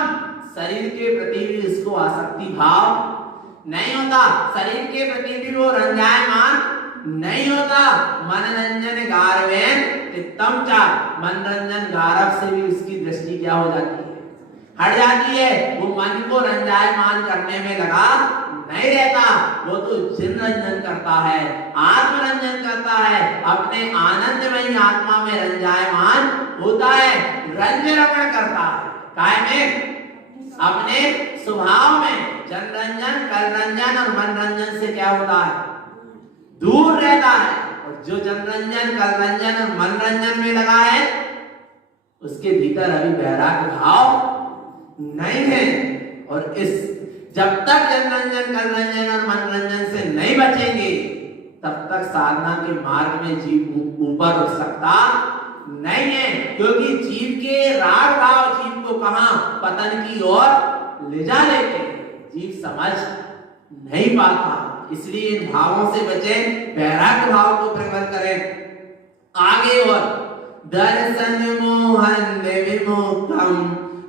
शरीर के प्रति भी उसको आसक्ति भाव नहीं होता, शरीर के प्रति भी वो रंजायमान नहीं होता। मनोरंजन गारवेन चित्तम चा, मनोरंजन गारव से भी उसकी दृष्टि क्या हो जाती है? हट जाती है। वो मन को रंजायमान करने में लगा नहीं रहता, वो तो जिन रंजन करता है, आत्मरंजन करता है, अपने आनंदमयी आत्मा में रंजायमान होता है, रंज रमण करता है। काय में? अपने स्वभाव में। जन रंजन, कल रंजन और मन रंजन से क्या होता है? दूर रहता है। और जो जन रंजन, कल रंजन और मन रंजन में लगा है, उसके भीतर अभी वैराग्य भाव नहीं है। और इस जब तक जन रंजन, कल रंजन और मन रंजन से नहीं बचेंगे, तब तक साधना के मार्ग में जीव ऊपर उठ सकता नहीं है। क्योंकि जीव के राग भाव जीव को कहां पतन की ओर ले जा लेते हैं, जीव समझ नहीं पाता। इसलिए इन भावों से बचे, वैराग्य भाव को प्रबल करें। आगे और दर्शन मोहन विमुक्तम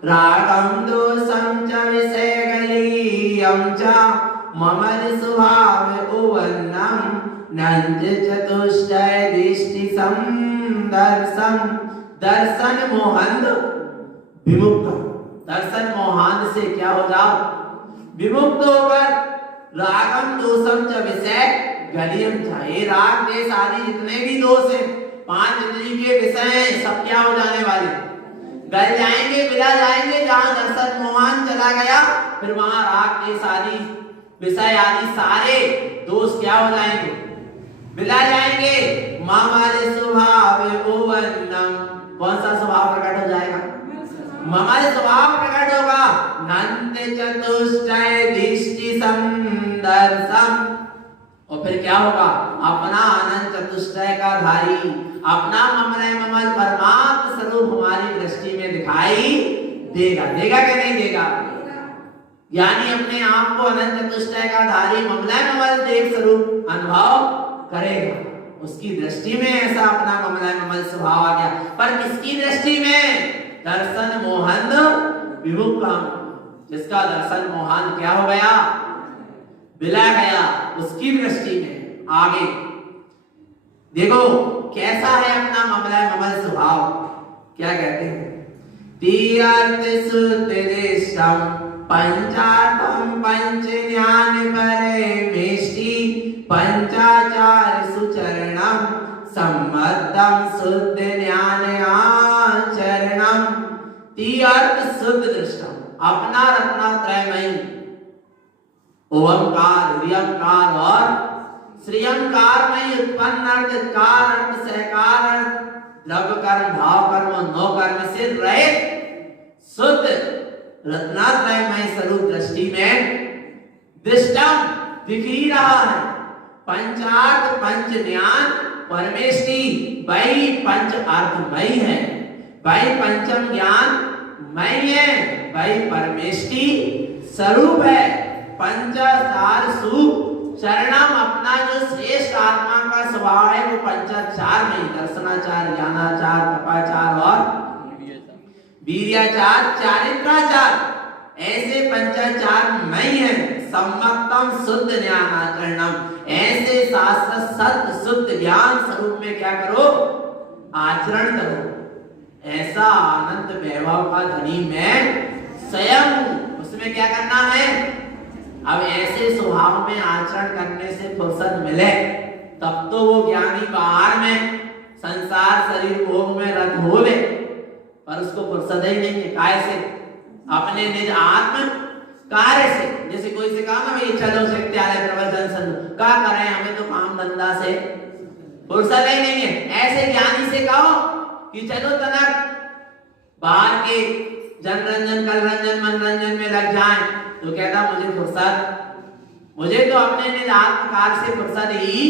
रागम दोषम च विषय गलीयम च ममज स्वभाव उवन्नम नंज चतुष्टय दृष्टि दर्शन। दर्शन मोहन विमुक्त, दर्शन मोहन से क्या हो जाओ? विमुक्त होकर रागम दोषम च विषय गलियम च। ये राग देश आदि जितने भी दोष हैं, 5 इंद्रिय के विषय हैं, सब क्या हो जाने वाले, गल जाएंगे, मिला जाएंगे। जहां दर्शन मोहन चला गया, फिर वहां राग देश आदि विषय आदि सारे दोष क्या हो जाएंगे, मिला जाएंगे। मामाले स्वभाव ओवन्नम, कौन सा स्वभाव प्रकट हो जाएगा, ममल स्वभाव प्रकट होगा। नंद चतुष्टय दृष्टि संदर्शम, और फिर क्या होगा, अपना अनंत चतुष्टय का धारी, अपना ममलय ममल परमात्म स्वरूप हमारी दृष्टि में दिखाई देगा। देगा कि नहीं देगा? यानी अपने आप को अनंत चतुष्टय का धारी ममलय ममल देव स्वरूप अनुभव करेगा। उसकी दृष्टि में ऐसा अपना ममलय ममल स्वभाव आ गया। पर किसकी दृष्टि में? दर्शन मोहन विमुख काम, जिसका दर्शन मोहन क्या हो गया, बिला गया, उसकी दृष्टि में। आगे देखो कैसा है अपना ममलय ममल स्वभाव, क्या कहते हैं, तीर्थ सुदेशम पंचार्थम पंच ज्ञान परमेष्टि पंचाचार सुचरणम सम्मतम शुद्ध ज्ञान आचरणम। तीर्थ शुद्ध दृष्टम, अपना रत्नत्रयमयी ओंकार, ह्रियंकार और श्रीयंकार में उत्पन्न अर्थ, कार अर्थ, सहकार अर्थ, द्रव्य कर्म, भाव कर्म और नौ कर्म से रहित शुद्ध रत्नात्रयमय स्वरूप दृष्टि में दृष्टम दिख ही रहा है। पंचार्थ पंच ज्ञान परमेष्टि, वही पंच अर्थमय है, वही पंचम ज्ञान मय है, वही परमेष्टि स्वरूप है। पंचाचार सु चरणम, अपना जो श्रेष्ठ आत्मा का स्वभाव है वो पंचाचार में, दर्शनाचार, ज्ञानाचार, तपाचार और वीर्याचार, चारित्राचार, ऐसे पंचाचार मय है। सम्मतम शुद्ध ज्ञान आचरणम, ऐसे शास्त्र सत्य शुद्ध ज्ञान स्वरूप में क्या करो, आचरण करो। ऐसा अनंत वैभव का धनी मैं स्वयं, उसमें क्या करना है, अब ऐसे स्वभाव में आचरण करने से फुर्सत मिले तब तो वो ज्ञानी बाहर में संसार शरीर भोग में रत होवे, पर उसको फुर्सत ही नहीं है। काय से? अपने निज आत्म कार्य से। जैसे कोई से कहा ना भाई चलो विद्यालय प्रवचन सुन, क्या करें, हमें तो काम धंधा से फुर्सत ही नहीं है। ऐसे ज्ञानी से कहो कि चलो तनक बाहर के जनरंजन कल रंजन मनोरंजन में लग जाएं, तो कहता मुझे फुर्सत, मुझे तो अपने निज आत्मकाल से फुर्सत ही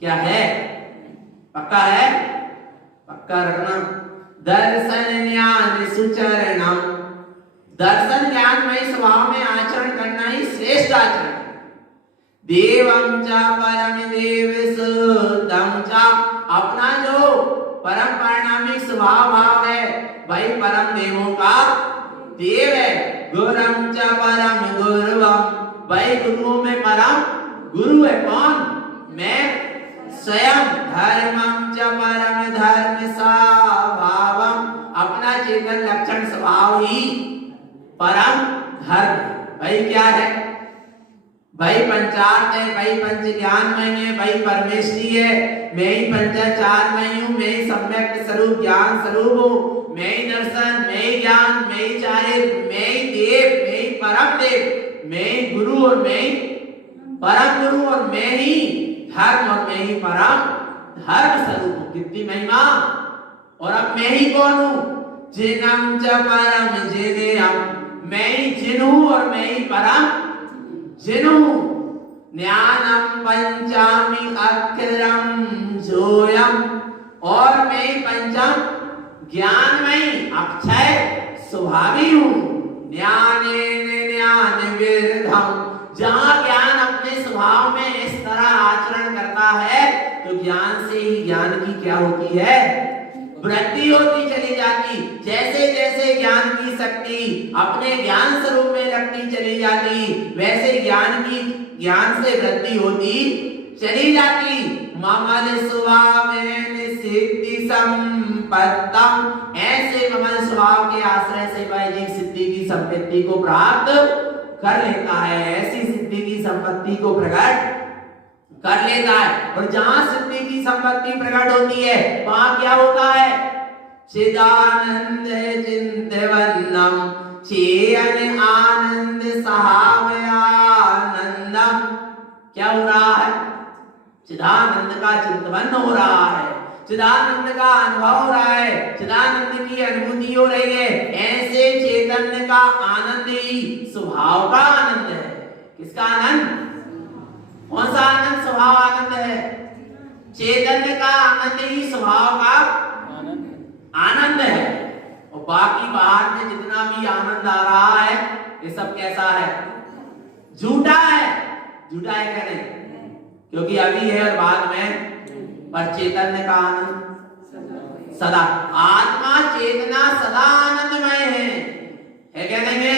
क्या है, पक्का है, पक्का रखना। दर्शन ज्ञान सुचरणम, दर्शन ज्ञान में स्वभाव में आचरण करना ही श्रेष्ठ आचरण। देवम च परम देव सुदम च, अपना जो परम पारणामिक स्वभाव भाव है वही परम देवों का देव है। गुरुम च परम गुरुवम, वही गुरुओं में परम गुरु है। कौन? मैं स्वयं। धर्मम च परम धर्म स्वभावम, अपना चेतन लक्षण स्वभाव ही परम धर्म। वही क्या है? वही पंचार्थ है, वही पंच ज्ञानमय है, वही परमेष्टि है। मैं ही पंचाचारमय हूँ, मैं ही सम्यक स्वरूप ज्ञान स्वरूप हूँ, मैं ही दर्शन, मैं ही ज्ञान, मैं ही चारित्र, मैं ही देव, मैं ही परम देव, मैं ही गुरु और मैं ही परम गुरु और मैं ही धर्म और मैं ही परम धर्म स्वरूप हूँ। कितनी महिमा! और अब मैं ही कौन हूँ? जिनम च परम जिनेयम, मैं ही जिन हूँ और मैं ही परम जिन हूँ। ज्ञानम पंचामी अक्षरम जोयम, और मैं ही पंचम ज्ञानमयी अक्षय स्वभावी हूँ। ज्ञानेन ज्ञान विरधम, जहाँ ज्ञान अपने स्वभाव में इस तरह आचरण करता है तो ज्ञान से ही ज्ञान की क्या होती है? वृद्धि होती चली जाती। जैसे जैसे ज्ञान की शक्ति अपने ज्ञान स्वरूप में लगती चली जाती, वैसे ज्ञान से वृद्धि होती चली जाती। ममल स्वभावेन सिद्धि संपत्तम, ऐसे ममल स्वभाव के आश्रय से वैदिक सिद्धि की संपत्ति को प्राप्त कर लेता है, ऐसी सिद्धि की संपत्ति को प्रकट कर लेता है। और जहां सिद्धि की संपत्ति प्रकट होती है वहां क्या होता है? चिदानंद चिंतवन्नम चेयन आनंद सहावयानंदम। क्या हो रहा है? चिदानंद का चिंतवन हो रहा है, चिदानंद का अनुभव हो रहा है, चिदानंद की अनुभूति हो रही है। ऐसे चैतन्य का आनंद ही स्वभाव का आनंद है। किसका आनंद? कौन सा आनंद? स्वभाव आनंद है। चैतन्य का आनंद ही स्वभाव का आनंद है। और बाकी बाहर में जितना भी आनंद आ रहा है ये सब कैसा है? झूठा है। झूठा है क्या? नहीं, क्योंकि अभी है और बाद में। पर चैतन्य का आनंद सदा, आत्मा चेतना सदा आनंदमय है क्या? नहीं है,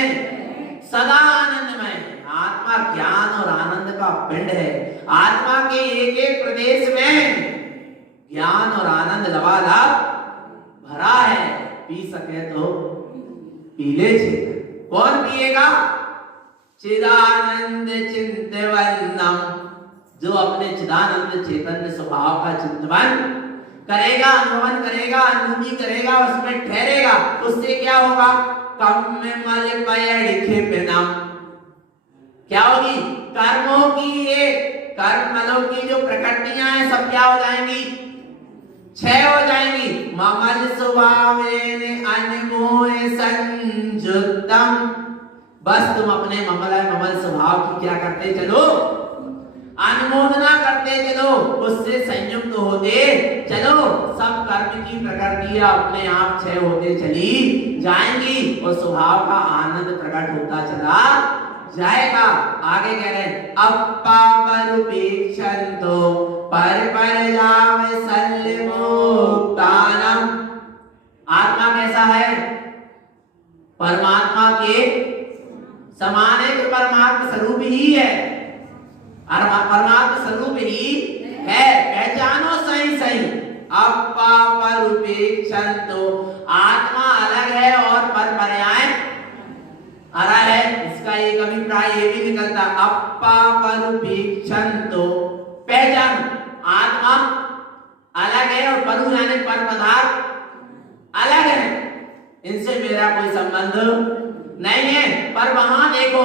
सदा आनंदमय है। आत्मा ज्ञान और आनंद का पिंड है। आत्मा के एक एक प्रदेश में ज्ञान और आनंद लबालब भरा है। पी सके तो पी ले चेतन। कौन पिएगा? चिदानंद चिंतवन्नम, जो अपने चिदानंद चैतन्य स्वभाव का चिंतन करेगा, अनुभवन करेगा, अनुभूति करेगा, उसमें ठहरेगा। उससे क्या होगा? कम में मल पयड़ खिपनम। क्या होगी? कर्मों की ये कर्मलों की जो प्रकृतियां हैं सब क्या हो जाएंगी? क्षय हो जाएंगी। ममल स्वभावेन अनमोह संयुक्तम। बस तुम अपने ममल स्वभाव की क्या करते चलो? अनुमोदना करते चलो, उससे संयुक्त होते चलो। सब कर्म की प्रकृतियां अपने आप क्षय होते चली जाएंगी और स्वभाव का आनंद प्रकट होता चला जाएगा। आगे कह रहे हैं अप्पा परुपेक्षन्तो पर जावे सल्लिमोक्तानम। आत्मा कैसा है? परमात्मा के समान है कि परमात्मा स्वरूप ही है? परमात्मा स्वरूप ही है। पहचानो सही सही। अप्पा परुपेक्षन्तो, आत्मा अलग है और पर पर्याय आ रहा है। इसका एक अभिप्राय ये भी निकलता, अप्पा परुपेक्षन्तो, पहचान आत्मा अलग है और परु यानी पर पदार्थ अलग है, इनसे मेरा कोई संबंध नहीं है। पर वहां देखो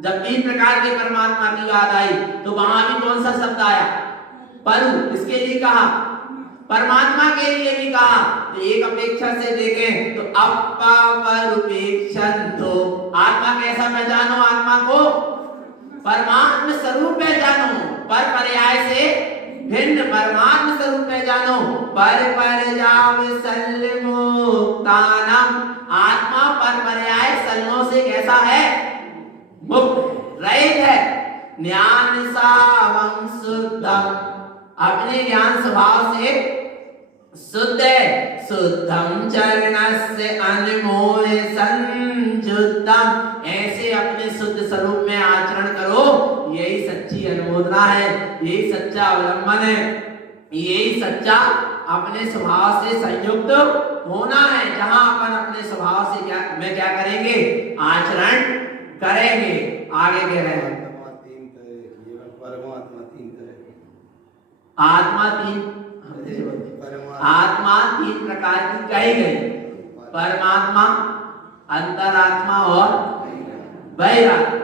जब तीन प्रकार के परमात्मा की बात आई तो वहां भी कौन सा शब्द आया? परु। इसके लिए कहा, परमात्मा के लिए भी कहा। तो एक अपेक्षा से देखें तो अप्पा परुपेक्षन्तो, आत्मा कैसा पहचानो? आत्मा को परमात्मा स्वरूप पहचानो। पर पर्याय से भिन्न परमात्मा स्वरूप पहचानो। पर जाव सल्लिमोक्तानम, आत्मा पर पर्याय सल्लों से कैसा है? मुक्त रहित है। ज्ञान सावं शुद्धम, अपने ज्ञान स्वभाव से शुद्ध है। शुद्धम चरणस्य अनमोह संयुक्तम, ऐसे अपने शुद्ध स्वरूप में आचरण करो। यही सच्ची अनुमोदना है, यही सच्चा अवलंबन है, यही सच्चा अपने स्वभाव से संयुक्त होना है। जहां अपन अपने स्वभाव से क्या करेंगे? आचरण करेंगे। आगे कह रहे हैं आत्मा तीन प्रकार की कही गई। परमात्मा, अंतरात्मा और बहिरात्मा।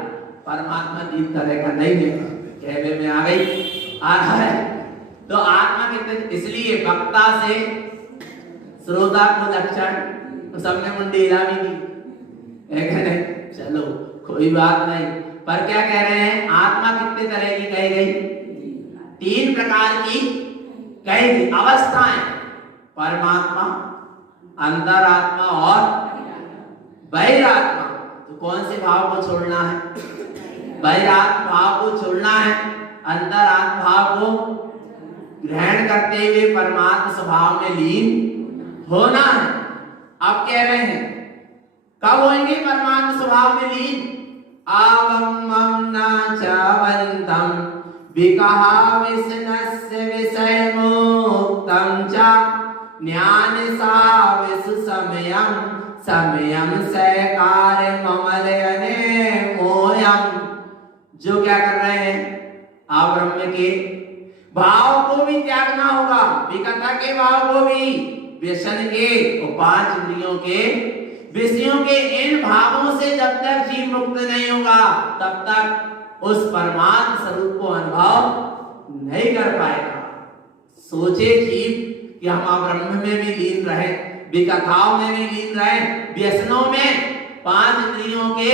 परमात्मा तीन तरह का नहीं है, कहने में आ रहा है। तो आत्मा कितने, इसलिए वक्ता से श्रोता को लक्षण तो सबने मुंडी हिला भी की, नहीं? चलो कोई बात नहीं। पर क्या कह रहे हैं? आत्मा कितने तरह की कही गई? तीन प्रकार की कही गई अवस्थाएं। परमात्मा, अंतरात्मा और बहिरात्मा। तो कौन से भाव को छोड़ना है? बहिरात्मा भाव को छोड़ना है, अंतरात्मा भाव को ग्रहण करते हुए परमात्मा स्वभाव में लीन होना है। अब कह रहे हैं कब होंगे परमात्मा स्वभाव में लीन? आवम न चावंतम विकहा विष्णस्य विषय मुक्तम च ज्ञान साविस समयम समयम सहकार ममलयने मोयम। जो क्या कर रहे हैं, आप ब्रह्म के भाव को भी त्यागना होगा, विकथा के भाव को भी, व्यसन के और 5 इंद्रियों के विषयों के इन भावों से जब तक जीव मुक्त नहीं होगा तब तक उस परमात्म स्वरूप को अनुभव नहीं कर पाएगा। सोचे जीव कि हम ब्रह्म में भी लीन रहे, विकथाओं में भी लीन रहे, व्यसनों में 5 इंद्रियों के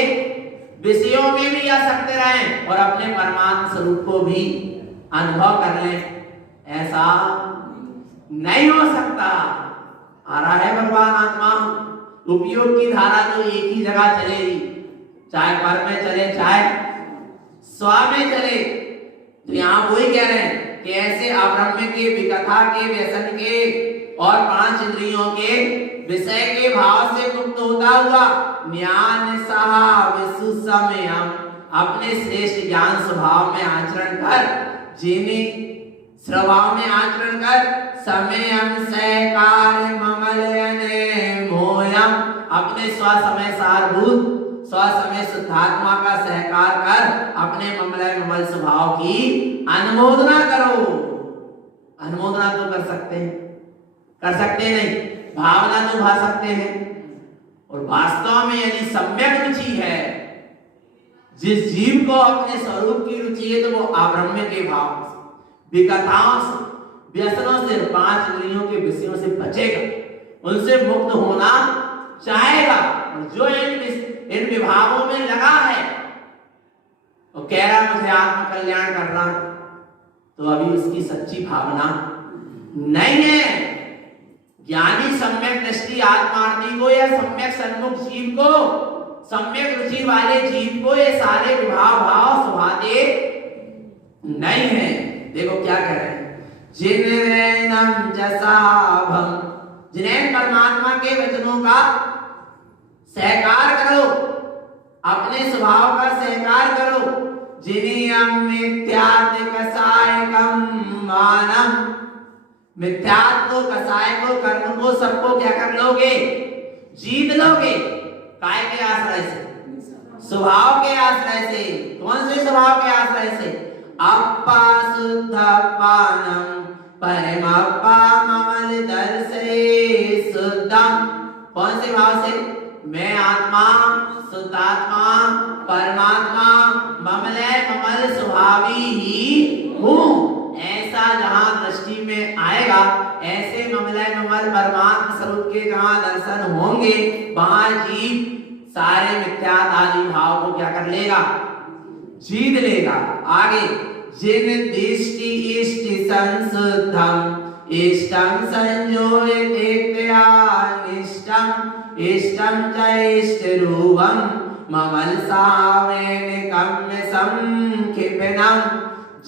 विषयों में भी आसक्त रहें और अपने परमात्म स्वरूप को भी अनुभव कर लें, ऐसा नहीं हो सकता। आ रहा है भगवान आत्मा, उपयोग की धारा तो एक ही जगह चलेगी, चाहे पर में चले चाहे स्व में चले। तो यहाँ वही कह रहे हैं कि ऐसे अब्रह्म के, विकथा के, व्यसन के और 5 इंद्रियों के विषय के भाव से मुक्त होता हुआ ज्ञान सहा विसु समयम अपने श्रेष्ठ ज्ञान स्वभाव में आचरण कर, जिन्हें स्वभाव में आचरण कर, समयम सहकार ममलयने मोयम अपने स्व समय सारभूत स्व समय शुद्धात्मा का सहकार कर अपने ममलय ममल स्वभाव की अनुमोदना करो। अनुमोदना तो कर सकते हैं, कर सकते नहीं, भावना तो भा सकते हैं। और वास्तव में यदि सम्यक रुचि है, जिस जीव को अपने स्वरूप की रुचि है, तो वो अब्रह्म के भाव से, विकथाओं से, व्यसनों से, 5 इंद्रियों के विषयों से बचेगा, उनसे मुक्त होना चाहेगा। और जो इन विभागों में लगा है वो कह रहा मुझे आत्म कल्याण करना, तो अभी उसकी सच्ची भावना नहीं है। ज्ञानी सम्यक दृष्टि आत्मार्थी को या सम्यक सन्मुख जीव को, सम्यक रुचि वाले जीव को ये सारे विभाव भाव सुभाते नहीं है। देखो क्या कह रहे हैं, जिन्हें जसाभम, जिन्हें परमात्मा के वचनों का सहकार करो, अपने स्वभाव का सहकार करो, जिन्हें मिथ्यात् कसायकम मानम, मिथ्यात् को, कसाय को, कर्म को, सबको क्या कर लोगे, जीत लोगे। काय के आश्रय से, स्वभाव के आश्रय से। कौन से स्वभाव के आश्रय से, अपा शुद्ध पानम परमप्पा ममल दर्शे शुद्धम। कौन से भाव से, मैं आत्मा, शुद्धात्मा, परमात्मा, ममलय ममल स्वभावी ही हूँ, ऐसा जहां दृष्टि में आएगा, ऐसे ममलय ममल परमात्मा स्वरूप के जहां दर्शन होंगे, वहां जीव सारे मिथ्यात् आदि भाव को क्या कर लेगा, जीत लेगा। आगे, जिन दृष्टि इष्टि संशुद्धम इष्टम संयोयते निष्टम इष्टम च इष्ट रूपम ममल सावेन कम्य संक्षिपनम।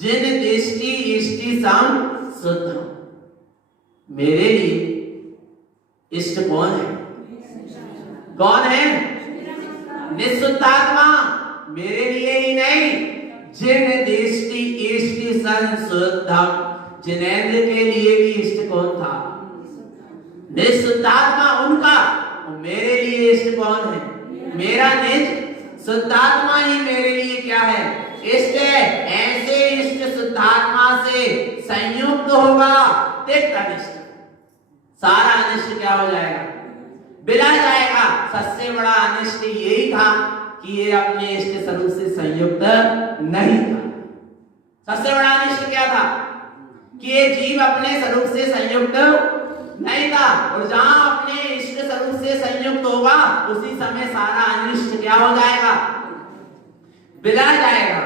जिन दृष्टि इष्टि संशुद्धम, मेरे लिए इष्ट कौन है, कौन है, निःशुद्धात्मा। मेरे लिए ही नहीं, जिन दृष्टि इष्टि संशुद्धम, जिनेंद्र के लिए भी इष्ट कौन था, निःशुद्धात्मा उनका। मेरे लिए इष्ट कौन है, मेरा निज शुद्धात्मा ही मेरे लिए क्या है, इष्ट है। ऐसे इष्ट शुद्धात्मा से संयुक्त होगा तिक्त अनिष्ट, सारा अनिष्ट क्या हो जाएगा, बिला जाएगा। सबसे बड़ा अनिष्ट यही था कि ये अपने इष्ट स्वरूप से संयुक्त नहीं था। सबसे बड़ा अनिष्ट क्या था कि ये जीव अपने स्वरूप से संयुक्त नहीं था। और जहां अपने इष्ट स्वरूप से संयुक्त होगा, उसी समय सारा अनिष्ट क्या हो जाएगा, बिला जाएगा।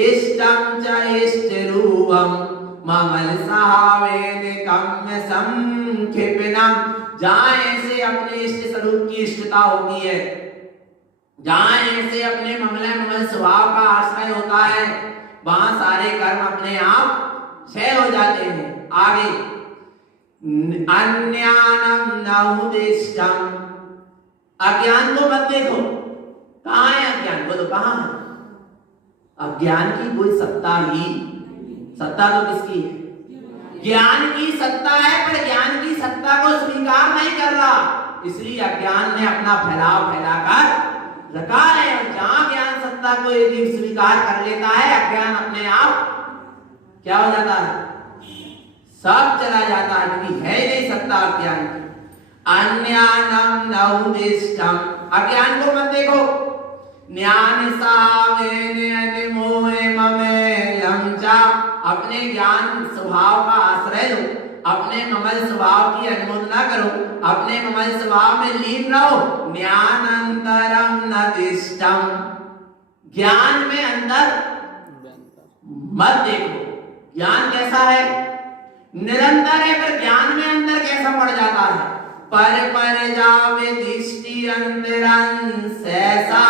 इष्टम च इष्ट रूपम ममल सावेन कम्य संक्षिपनम। जहां ऐसे अपने इष्ट स्वरूप की इष्टता होती है, जहां ऐसे अपने ममलय ममल स्वभाव का आश्रय होता है, वहां सारे कर्म अपने आप क्षय हो जाते हैं। आगे, अन्यानम नहुदिष्टम, अज्ञान को मत देखो। कहां है अज्ञान, बोलो कहां है। अज्ञान की कोई सत्ता ही, सत्ता तो किसकी है, ज्ञान की सत्ता है पर ज्ञान की सत्ता को स्वीकार नहीं कर रहा, इसलिए अज्ञान ने अपना फैलाव फैलाकर रखा है। और जहां ज्ञान सत्ता को यदि स्वीकार कर लेता है, अज्ञान अपने आप क्या हो जाता है, सब चला जाता है, क्योंकि है नहीं सत्ता अज्ञान की। अन्यानम नौदिष्टम, अज्ञान को मत देखो, ज्ञान सावेने अनिमोहे ममेलम चा, अपने ज्ञान स्वभाव का आश्रय लो, अपने ममल स्वभाव की अनुमोदना करो, अपने ममल स्वभाव में लीन रहो। ज्ञानंतरम नदिष्टम, ज्ञान में अंदर मत देखो। ज्ञान कैसा है, निरंतर है, पर ज्ञान में अंदर कैसा पड़ जाता है, पर जावे दृष्टि अंतरं सहसा,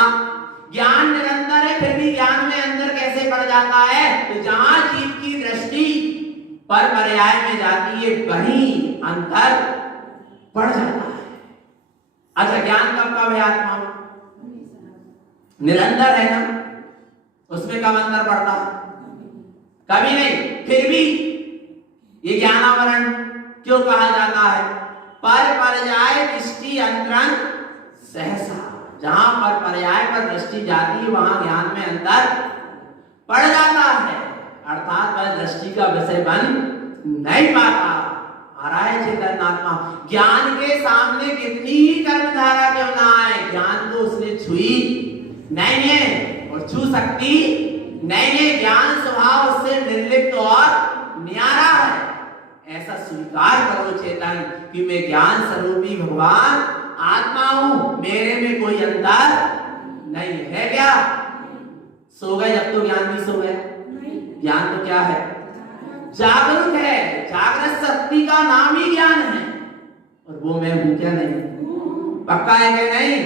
ज्ञान निरंतर है फिर भी ज्ञान में अंदर कैसे पड़ जाता है, तो जहां जीव की दृष्टि पर पर्याय में जाती है वहीं अंतर पड़ जाता है। अच्छा, ज्ञान कब कब है आत्मा में, निरंतर है ना, उसमें कब अंतर पड़ता है, कभी नहीं। फिर भी ये ज्ञानावरण क्यों कहा जाता है, पर जाए दृष्टि अंतरं सहसा, जहां पर पर्याय पर दृष्टि जाती है वहां ज्ञान में अंतर पड़ जाता है, अर्थात वह दृष्टि का विषय बन नहीं पाता। आ रहा है चेतन आत्मा, ज्ञान के सामने कितनी ही कर्मधारा क्यों ना आए, ज्ञान को उसने छुई नहीं है और छू सकती नहीं है। ज्ञान स्वभाव उससे निर्लिप्त और न्यारा है, ऐसा स्वीकार करो चेतन कि मैं ज्ञान स्वरूपी भगवान आत्मा हूं, मेरे में कोई अंतर नहीं है। क्या सो गए जब तो ज्ञान भी सो गया, ज्ञान तो क्या है, जागरूक है, जागृत शक्ति का नाम ही ज्ञान है, और वो मैं हूं क्या, नहीं पक्का है क्या, नहीं।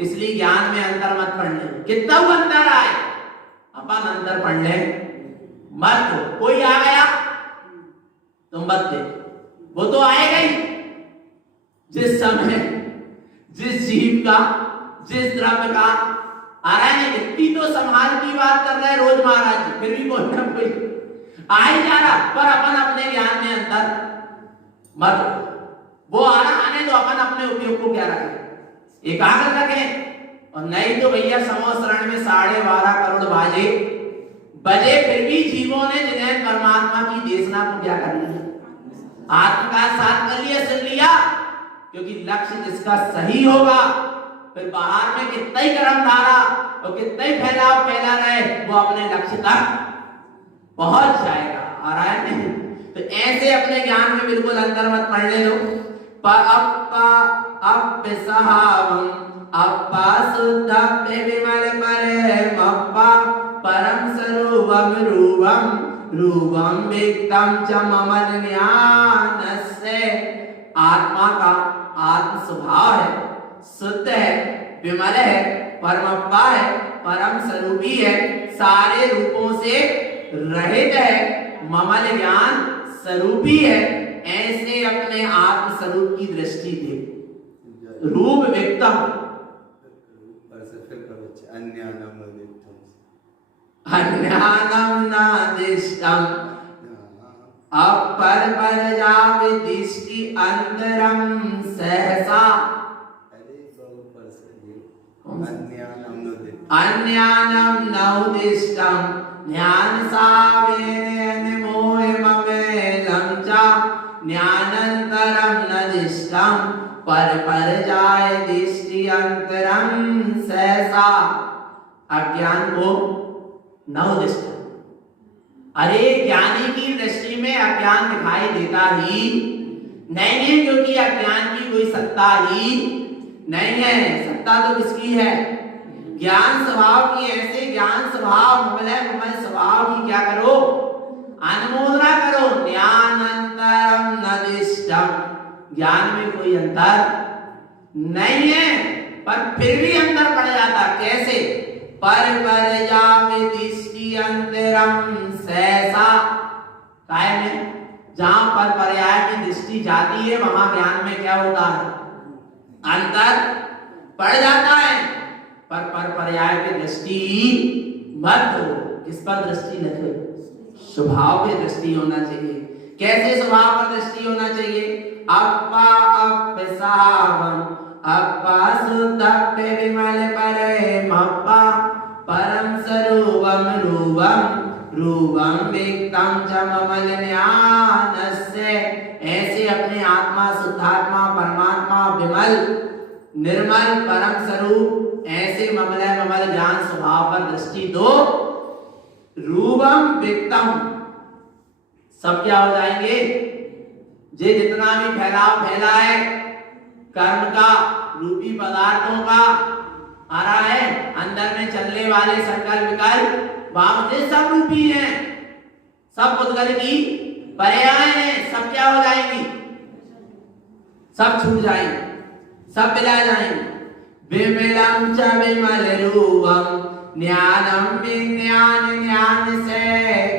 इसलिए ज्ञान में अंतर मत पढ़ने, कितना अंतर आए अपन अंतर पढ़ ले मत। कोई आ गया तुम मत देख, वो तो आएगा ही, जिस समय जिस जीव का जिस द्रव्य का आ रहा है। इतनी तो संभाल की बात कर रहे हैं रोज महाराज जी, फिर भी कोई ना कोई आ ही जा रहा, पर अपन अपने ज्ञान में अंतर मत, वो आ रहा आने दो, अपन अपने उपयोग को क्या रखें, एकाग्र रखें। और नहीं तो भैया समोसरण में 12.5 करोड़ बजे फिर भी जीवों ने जिन्हें परमात्मा की देशना को क्या कर लिया, आत्म का साथ कर लिया, सुन लिया, क्योंकि लक्ष्य जिसका सही होगा फिर बाहर में कितना ही कर्म धारा और कितना ही फैलाव फैला रहे, वो अपने लक्ष्य तक पहुंच जाएगा। आ रहा है नहीं, तो ऐसे अपने ज्ञान में बिल्कुल अंतर मत पढ़ ले लो। अपा शुद्ध विमल परमप्पा परम स्वरूपम रूपम रूपम व्यक्तम च ममल ज्ञानस्य, आत्मा का आत्म स्वभाव है, शुद्ध है, विमल है, परमप्पा है, परम स्वरूपी है, सारे रूपों से रहित है, ममल ज्ञान स्वरूपी है। ऐसे अपने आत्म स्वरूप की दृष्टि दे, रूप व्यक्तम अन्यानम नादिष्टम, अपर जावे दृष्टि अंतरम सहसा, अन्यानम नौदिष्टम ज्ञान सावेन मोहे ममेलम चा, ज्ञानंतरम नदिष्टम पर जाए दृष्टि अंतरम सहसा, अज्ञान को नौदिष्टम, अरे ज्ञानी की दृष्टि में अज्ञान दिखाई देता ही नहीं है, क्योंकि अज्ञान की कोई सत्ता ही नहीं है। सत्ता तो किसकी है, ज्ञान स्वभाव की। ऐसे ज्ञान स्वभाव ममल स्वभाव की क्या करो, अनुमोदना करो। ज्ञानंतरम नदिष्टम, ज्ञान में कोई अंतर नहीं है, पर फिर भी अंतर पड़ जाता। कैसे, पर जावे दृष्टि अंतरम सहसा, काय में जहां पर पर्याय की दृष्टि जाती है वहां ज्ञान में क्या होता है, अंतर पड़ जाता है। पर पर्याय की दृष्टि मत हो। किस पर दृष्टि रखे, स्वभाव पे दृष्टि होना चाहिए। कैसे स्वभाव पर दृष्टि होना चाहिए? अपा अपसावम अपा शुद्धप्पे विमल परे मप्पा परम स्वरूपम रूपम रूपम विक्तम च ममल ज्ञानस्य। ऐसे अपने आत्मा शुद्धात्मा परमात्मा विमल निर्मल परम स्वरूप ऐसे ममल ज्ञान स्वभाव पर दृष्टि दो। रूपम विक्तम सब क्या हो जाएंगे? जे जितना भी फैलाव फैला है कर्म का रूपी पदार्थों का आ रहा है अंदर में चलने वाले संकल्प विकल्प वामदेव सब रूपी हैं, सब उद्गल की पर्याय हैं। सब क्या हो जाएंगी? सब छूट जाएंगे, सब मिला जाएंगे। विमलम च विमल रूपम ज्ञानम विज्ञान ज्ञान से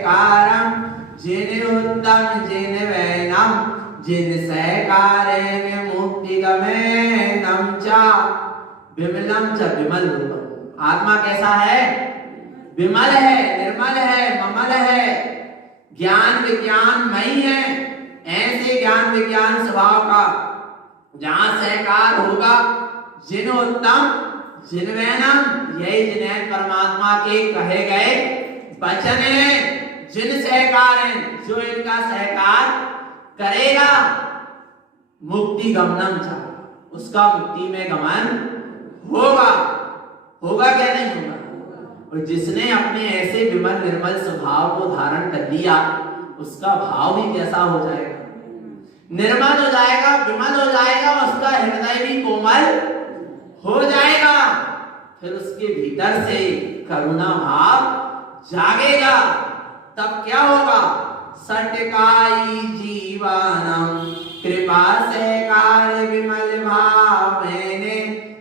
कारम जिन उत्तम जिन वैनम जिन सहकारेण मुक्ति गमेनम च। विमलम च विमल रूपम आत्मा कैसा है? विमल है, निर्मल है, ममल है, ज्ञान विज्ञान मई है। ऐसे ज्ञान विज्ञान स्वभाव का जहां सहकार होगा जिन उत्तम जिन वैनम यही जिन्हें परमात्मा के कहे गए वचन हैं। जिन सहकार हैं जो इनका सहकार करेगा मुक्ति गमनम च उसका मुक्ति में गमन होगा। होगा क्या? नहीं होगा। और जिसने अपने ऐसे विमल निर्मल स्वभाव को धारण कर लिया उसका भाव भी कैसा हो जाएगा? निर्मल हो जाएगा, विमल हो जाएगा, उसका हृदय भी कोमल हो जाएगा। फिर उसके भीतर से करुणा भाव जागेगा। तब क्या होगा? सटकाई जीवनम कृपा से कार्य विमल भावेने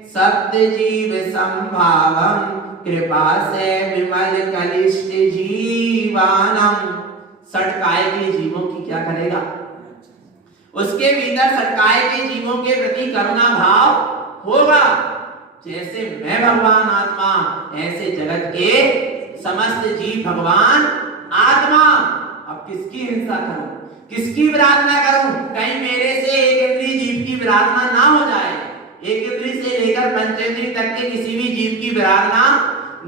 सप्त जीव संभावम कृपा से विमल कलिष्ठ जीवानम। सटकाए के जीवों की क्या करेगा? उसके भीतर सटकाए के जीवों के प्रति करुणा भाव होगा। जैसे मैं भगवान आत्मा ऐसे जगत के समस्त जीव भगवान आत्मा। अब किसकी हिंसा करूं, किसकी विराधना करूं? कहीं मेरे से एक इंद्रिय जीव की विराधना ना हो जाए। एक इंद्रिय से लेकर पंचेंद्रिय तक के किसी भी जीव की विराधना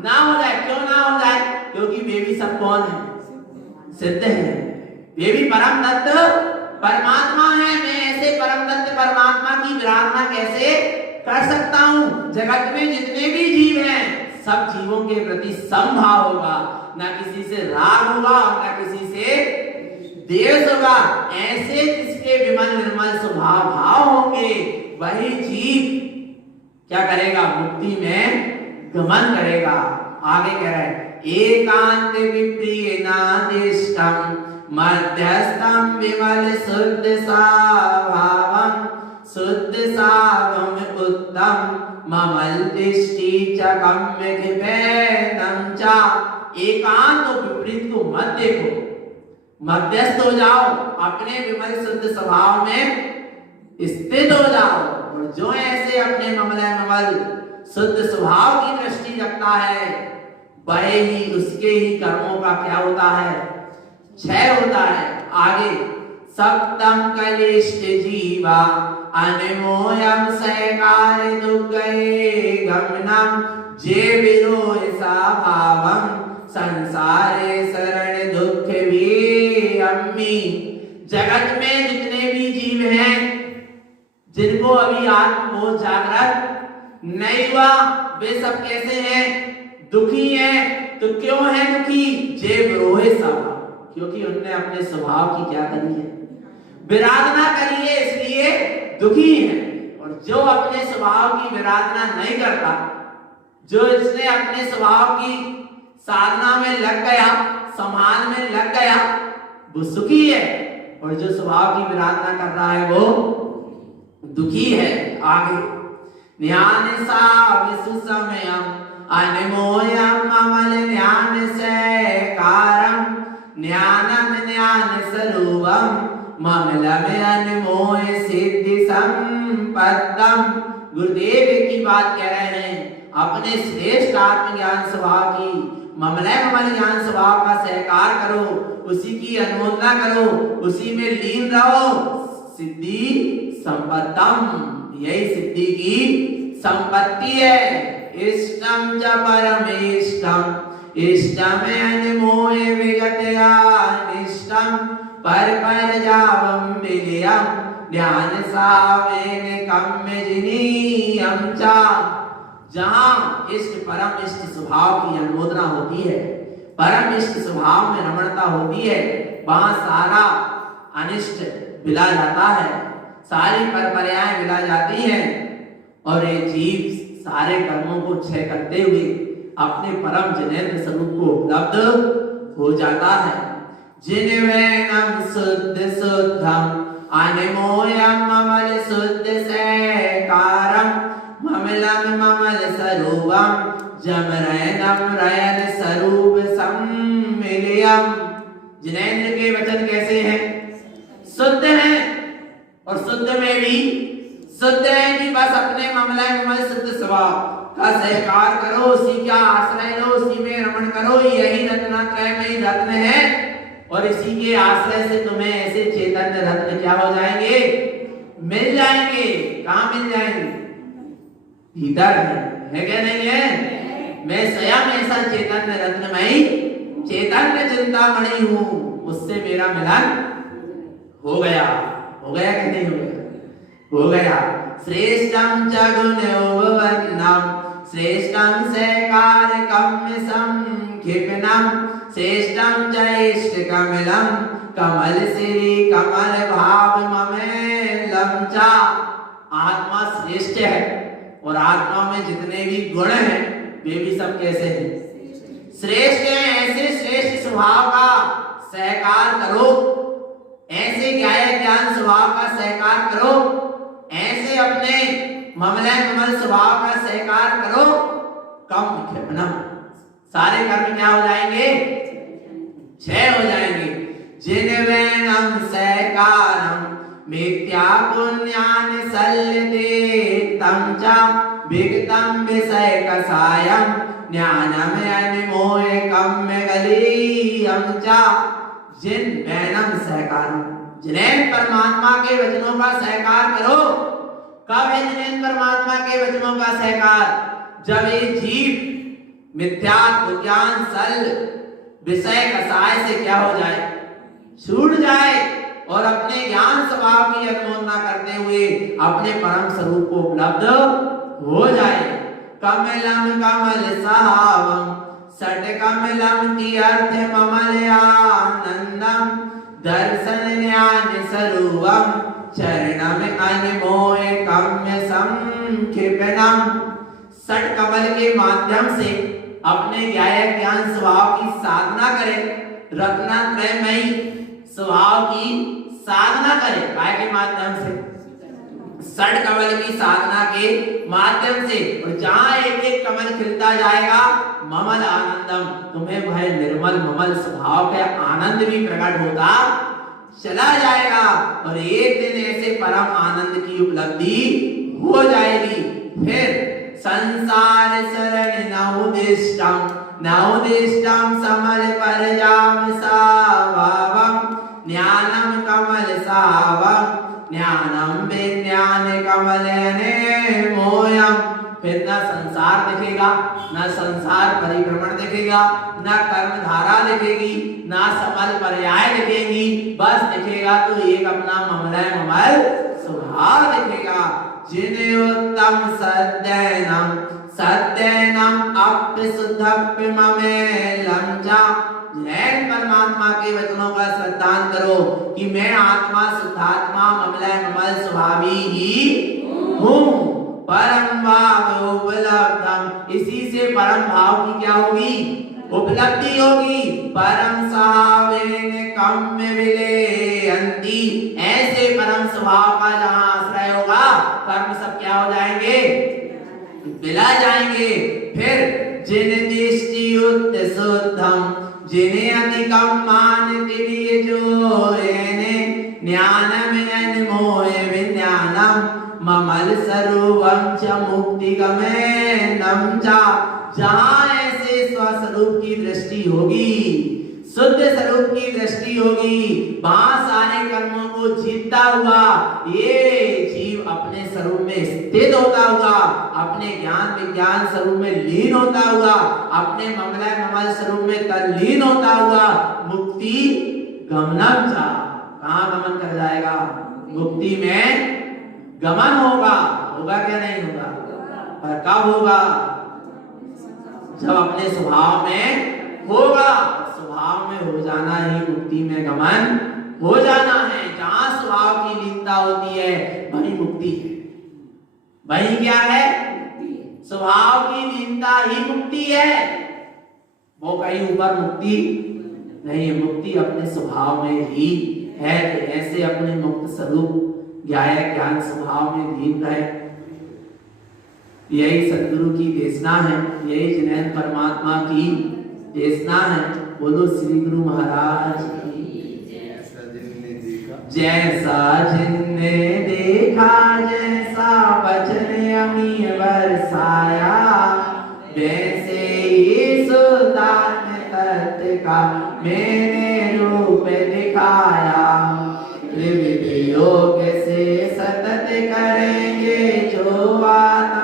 ना हो जाए। क्यों ना हो जाए? क्योंकि वे भी सब कौन है? सिद्ध है। वे भी परम दत्त परमात्मा है। मैं ऐसे परम दत्त परमात्मा की विराधना कैसे कर सकता हूं? जगत में जितने भी जीव हैं सब जीवों के प्रति समभाव होगा, ना किसी से राग होगा, ना किसी से द्वेष होगा। ऐसे जिसके विमल निर्मल स्वभाव भाव होंगे वही जीव क्या करेगा? मुक्ति में गमन करेगा। आगे कह रहा है एकांत विप्रिय नादिष्टम मध्यस्थम विमल शुद्ध साभावम शुद्ध सावम उत्तम ममल दृष्टि च गम्य कृपेनम च। एकांत और विपरीत को मत देखो, मध्यस्थ हो जाओ, अपने विमल शुद्ध स्वभाव में स्थित हो जाओ। और जो ऐसे अपने ममल शुद्ध स्वभाव की दृष्टि रखता है वह ही उसके ही कर्मों का क्या होता है? क्षय होता है। आगे सप्तम कलिष्ठ जीवा अनमोयम सहकार दुर्गये गमनम जे विरोह भावम संसारे शरण दुख भी अम्मी। जगत में जितने भी जीव हैं जिनको अभी आत्मबोध जागृत नहीं हुआ वे सब कैसे हैं? दुखी हैं। तो क्यों है दुखी? जे विरोह स्वभाव, क्योंकि उनने अपने स्वभाव की क्या करी है? विराधना करी है, इसलिए दुखी है। और जो अपने स्वभाव की विराधना नहीं करता, जो इसने अपने स्वभाव की साधना में लग गया, सम्मान में लग गया, वो सुखी है। और जो स्वभाव की विराधना कर रहा है वो दुखी है। आगे ध्यान सा विसु समयम अनमोयम अमल ध्यान से कारम ज्ञानम ज्ञान स्वरूपम ममलम अनमोय सिद्धि संपदम। गुरुदेव की बात कह रहे हैं। अपने श्रेष्ठ आत्मज्ञान स्वभाव की ममलय ममल ज्ञान स्वभाव का सहकार करो, उसी की अनुमोदना करो, उसी में लीन रहो। सिद्धि संपत्तम, यही सिद्धि की संपत्ति है। इष्टम च परमेष्टम, इष्टम अनमोय विगतया निष्टम पर जावम विलियम ध्यान सावेन कम्य जिनीयम चा। जहां इष्ट परम इष्ट स्वभाव की अनुमोदना होती है, परम इष्ट स्वभाव में रमणता होती है, वहां सारा अनिष्ट विला जाता है, सारी परपराएं विला जाती हैं और ये जीव सारे कर्मों को क्षय करते हुए अपने परम जिनेन्द्र स्वरूप को उपलब्ध हो जाता है। जिनवैनम शुद्ध शुद्धम अनमोयम ममल शुद्ध सैकारम ममलम ममल स्वरूपम जमरयनम रयन स्वरूप सम्मिलियम। जिनेन्द्र के वचन कैसे हैं? शुद्ध हैं, और शुद्ध में भी शुद्ध है कि बस अपने ममला ममल शुद्ध स्वभाव का सहकार करो, उसी का आश्रय लो, उसी में रमण करो। यही रत्नात्रयमयी रत्न है और इसी के आश्रय से तुम्हें ऐसे चैतन्य रत्न क्या हो जाएंगे? मिल जाएंगे। कहाँ मिल जाएंगे? भीतर है क्या नहीं है? मैं स्वयं ऐसा चैतन्य रत्नमयी चैतन्य चिंतामणि हूँ, उससे मेरा मिलन हो गया। हो गया कि नहीं हो गया? हो गया। श्रेष्ठम च गुणोपवन्नम श्रेष्ठम सैकारकम संक्षिप्तम श्रेष्ठम च इष्टकमलम कमल श्री कमल भाव ममेलम चा। आत्मा श्रेष्ठ है और आत्मा में जितने भी गुण हैं वे भी सब कैसे हैं? श्रेष्ठ हैं। ऐसे श्रेष्ठ स्वभाव का सहकार करो, ऐसे ज्ञान स्वभाव का सहकार करो, ऐसे अपने ममलय ममल स्वभाव का सहकार करो। कम क्षिपणम, सारे कर्म क्या हो जाएंगे? क्षय हो जाएंगे। जिनवैनम सहकारम मिथ्या पुण्यान सल्यते तम च विगतम विषय कसायम ज्ञानम अनमोय कम्य गलीयम च। जिन वैनम सहकारम, जिनेन्द्र परमात्मा के वचनों का सहकार करो। कब है जिनेन्द्र परमात्मा के वचनों का सहकार? जब ये जीव मिथ्या ज्ञान सल विषय कसाय से क्या हो जाए? छूट जाए और अपने ज्ञान स्वभाव की अनुमोदना करते हुए अपने परम स्वरूप को उपलब्ध हो जाए। कमलम कमल सहावम सट कमलम की अर्थ ममल आनंदम दर्शन ज्ञान स्वरूपम चरणम अनमोय कम्य संक्षिप्तम। सट कमल के माध्यम से अपने ज्ञान स्वभाव की साधना करें, रत्नात्रयमयी स्वभाव की साधना करें। काय के माध्यम से? सट कमल की साधना के माध्यम से। और जहां एक एक कमल खिलता जाएगा ममल आनंदम, तुम्हें वह निर्मल ममल स्वभाव का आनंद भी प्रकट होता चला जाएगा और एक दिन ऐसे परम आनंद की उपलब्धि हो जाएगी। फिर संसार शरण नवदिष्टम नवदिष्टम समल परजाम सावावम ज्ञानम कमल सावम ज्ञानम विज्ञान कमलने मोयम। फिर न संसार दिखेगा, न संसार परिभ्रमण दिखेगा, न कर्मधारा दिखेगी, न समल पर्याय दिखेगी, बस दिखेगा तो एक अपना ममलय ममल स्वभाव दिखेगा। जिने उत्तम सद्यनम सद्यनम अप्य शुद्धप्य ममेलम चा। जैन परमात्मा के वचनों का श्रद्धान करो कि मैं आत्मा शुद्धात्मा ममलय ममल स्वभावी ही हूँ। परम भाव उपलब्धम, इसी से परम भाव की क्या होगी? उपलब्धि होगी। परम सावेन कम्य विलेयन्ति, ऐसे परम स्वभाव का जहाँ आश्रय होगा कर्म सब क्या हो जाएंगे? विला जाएंगे। फिर जिन दृष्टि युक्त शुद्धम जिन्हें अधिकम मानति जोने ज्ञानम अनमोय विज्ञानम ममल स्वरूपम च मुक्ति गमेन कमलम चा, जहां ऐसे स्वस्वरूप की दृष्टि होगी, शुद्ध स्वरूप की दृष्टि होगी, वहां सारे कर्मों को जीतता हुआ ये जीव अपने स्वरूप में स्थित होता हुआ, अपने ज्ञान विज्ञान स्वरूप में लीन होता हुआ, अपने ममलय ममल स्वरूप में तल्लीन होता हुआ मुक्ति गमनम चा, कहां गमन कर जाएगा? मुक्ति में गमन होगा। होगा क्या नहीं होगा? पर कब होगा? जब अपने स्वभाव में होगा। स्वभाव में हो जाना ही मुक्ति में गमन हो जाना है। जहां स्वभाव की लीनता होती है वही मुक्ति है। वही क्या है? स्वभाव की लीनता ही मुक्ति है। वो कहीं ऊपर मुक्ति नहीं है। मुक्ति अपने स्वभाव में ही है। ऐसे अपने मुक्त स्वरूप ज्ञान स्वभाव में लीन रहे। यही सद्गुरु की देशना है, यही जिनैन परमात्मा की देशना है। बोलो श्री गुरु महाराज की। जैसा जिनने देखा, जैसा वचन अमी बरसाया, वैसे ही सुदान तत्व का मैंने रूप दिखाया। त्रिविध योग से सतत करेंगे जो आत्म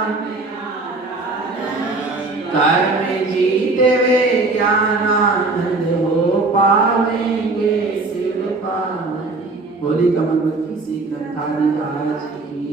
कर्म जीते वे ज्ञानानंद हो पावेंगे शिव पावन। बोली कमल की सी ग्रंथारी आज की।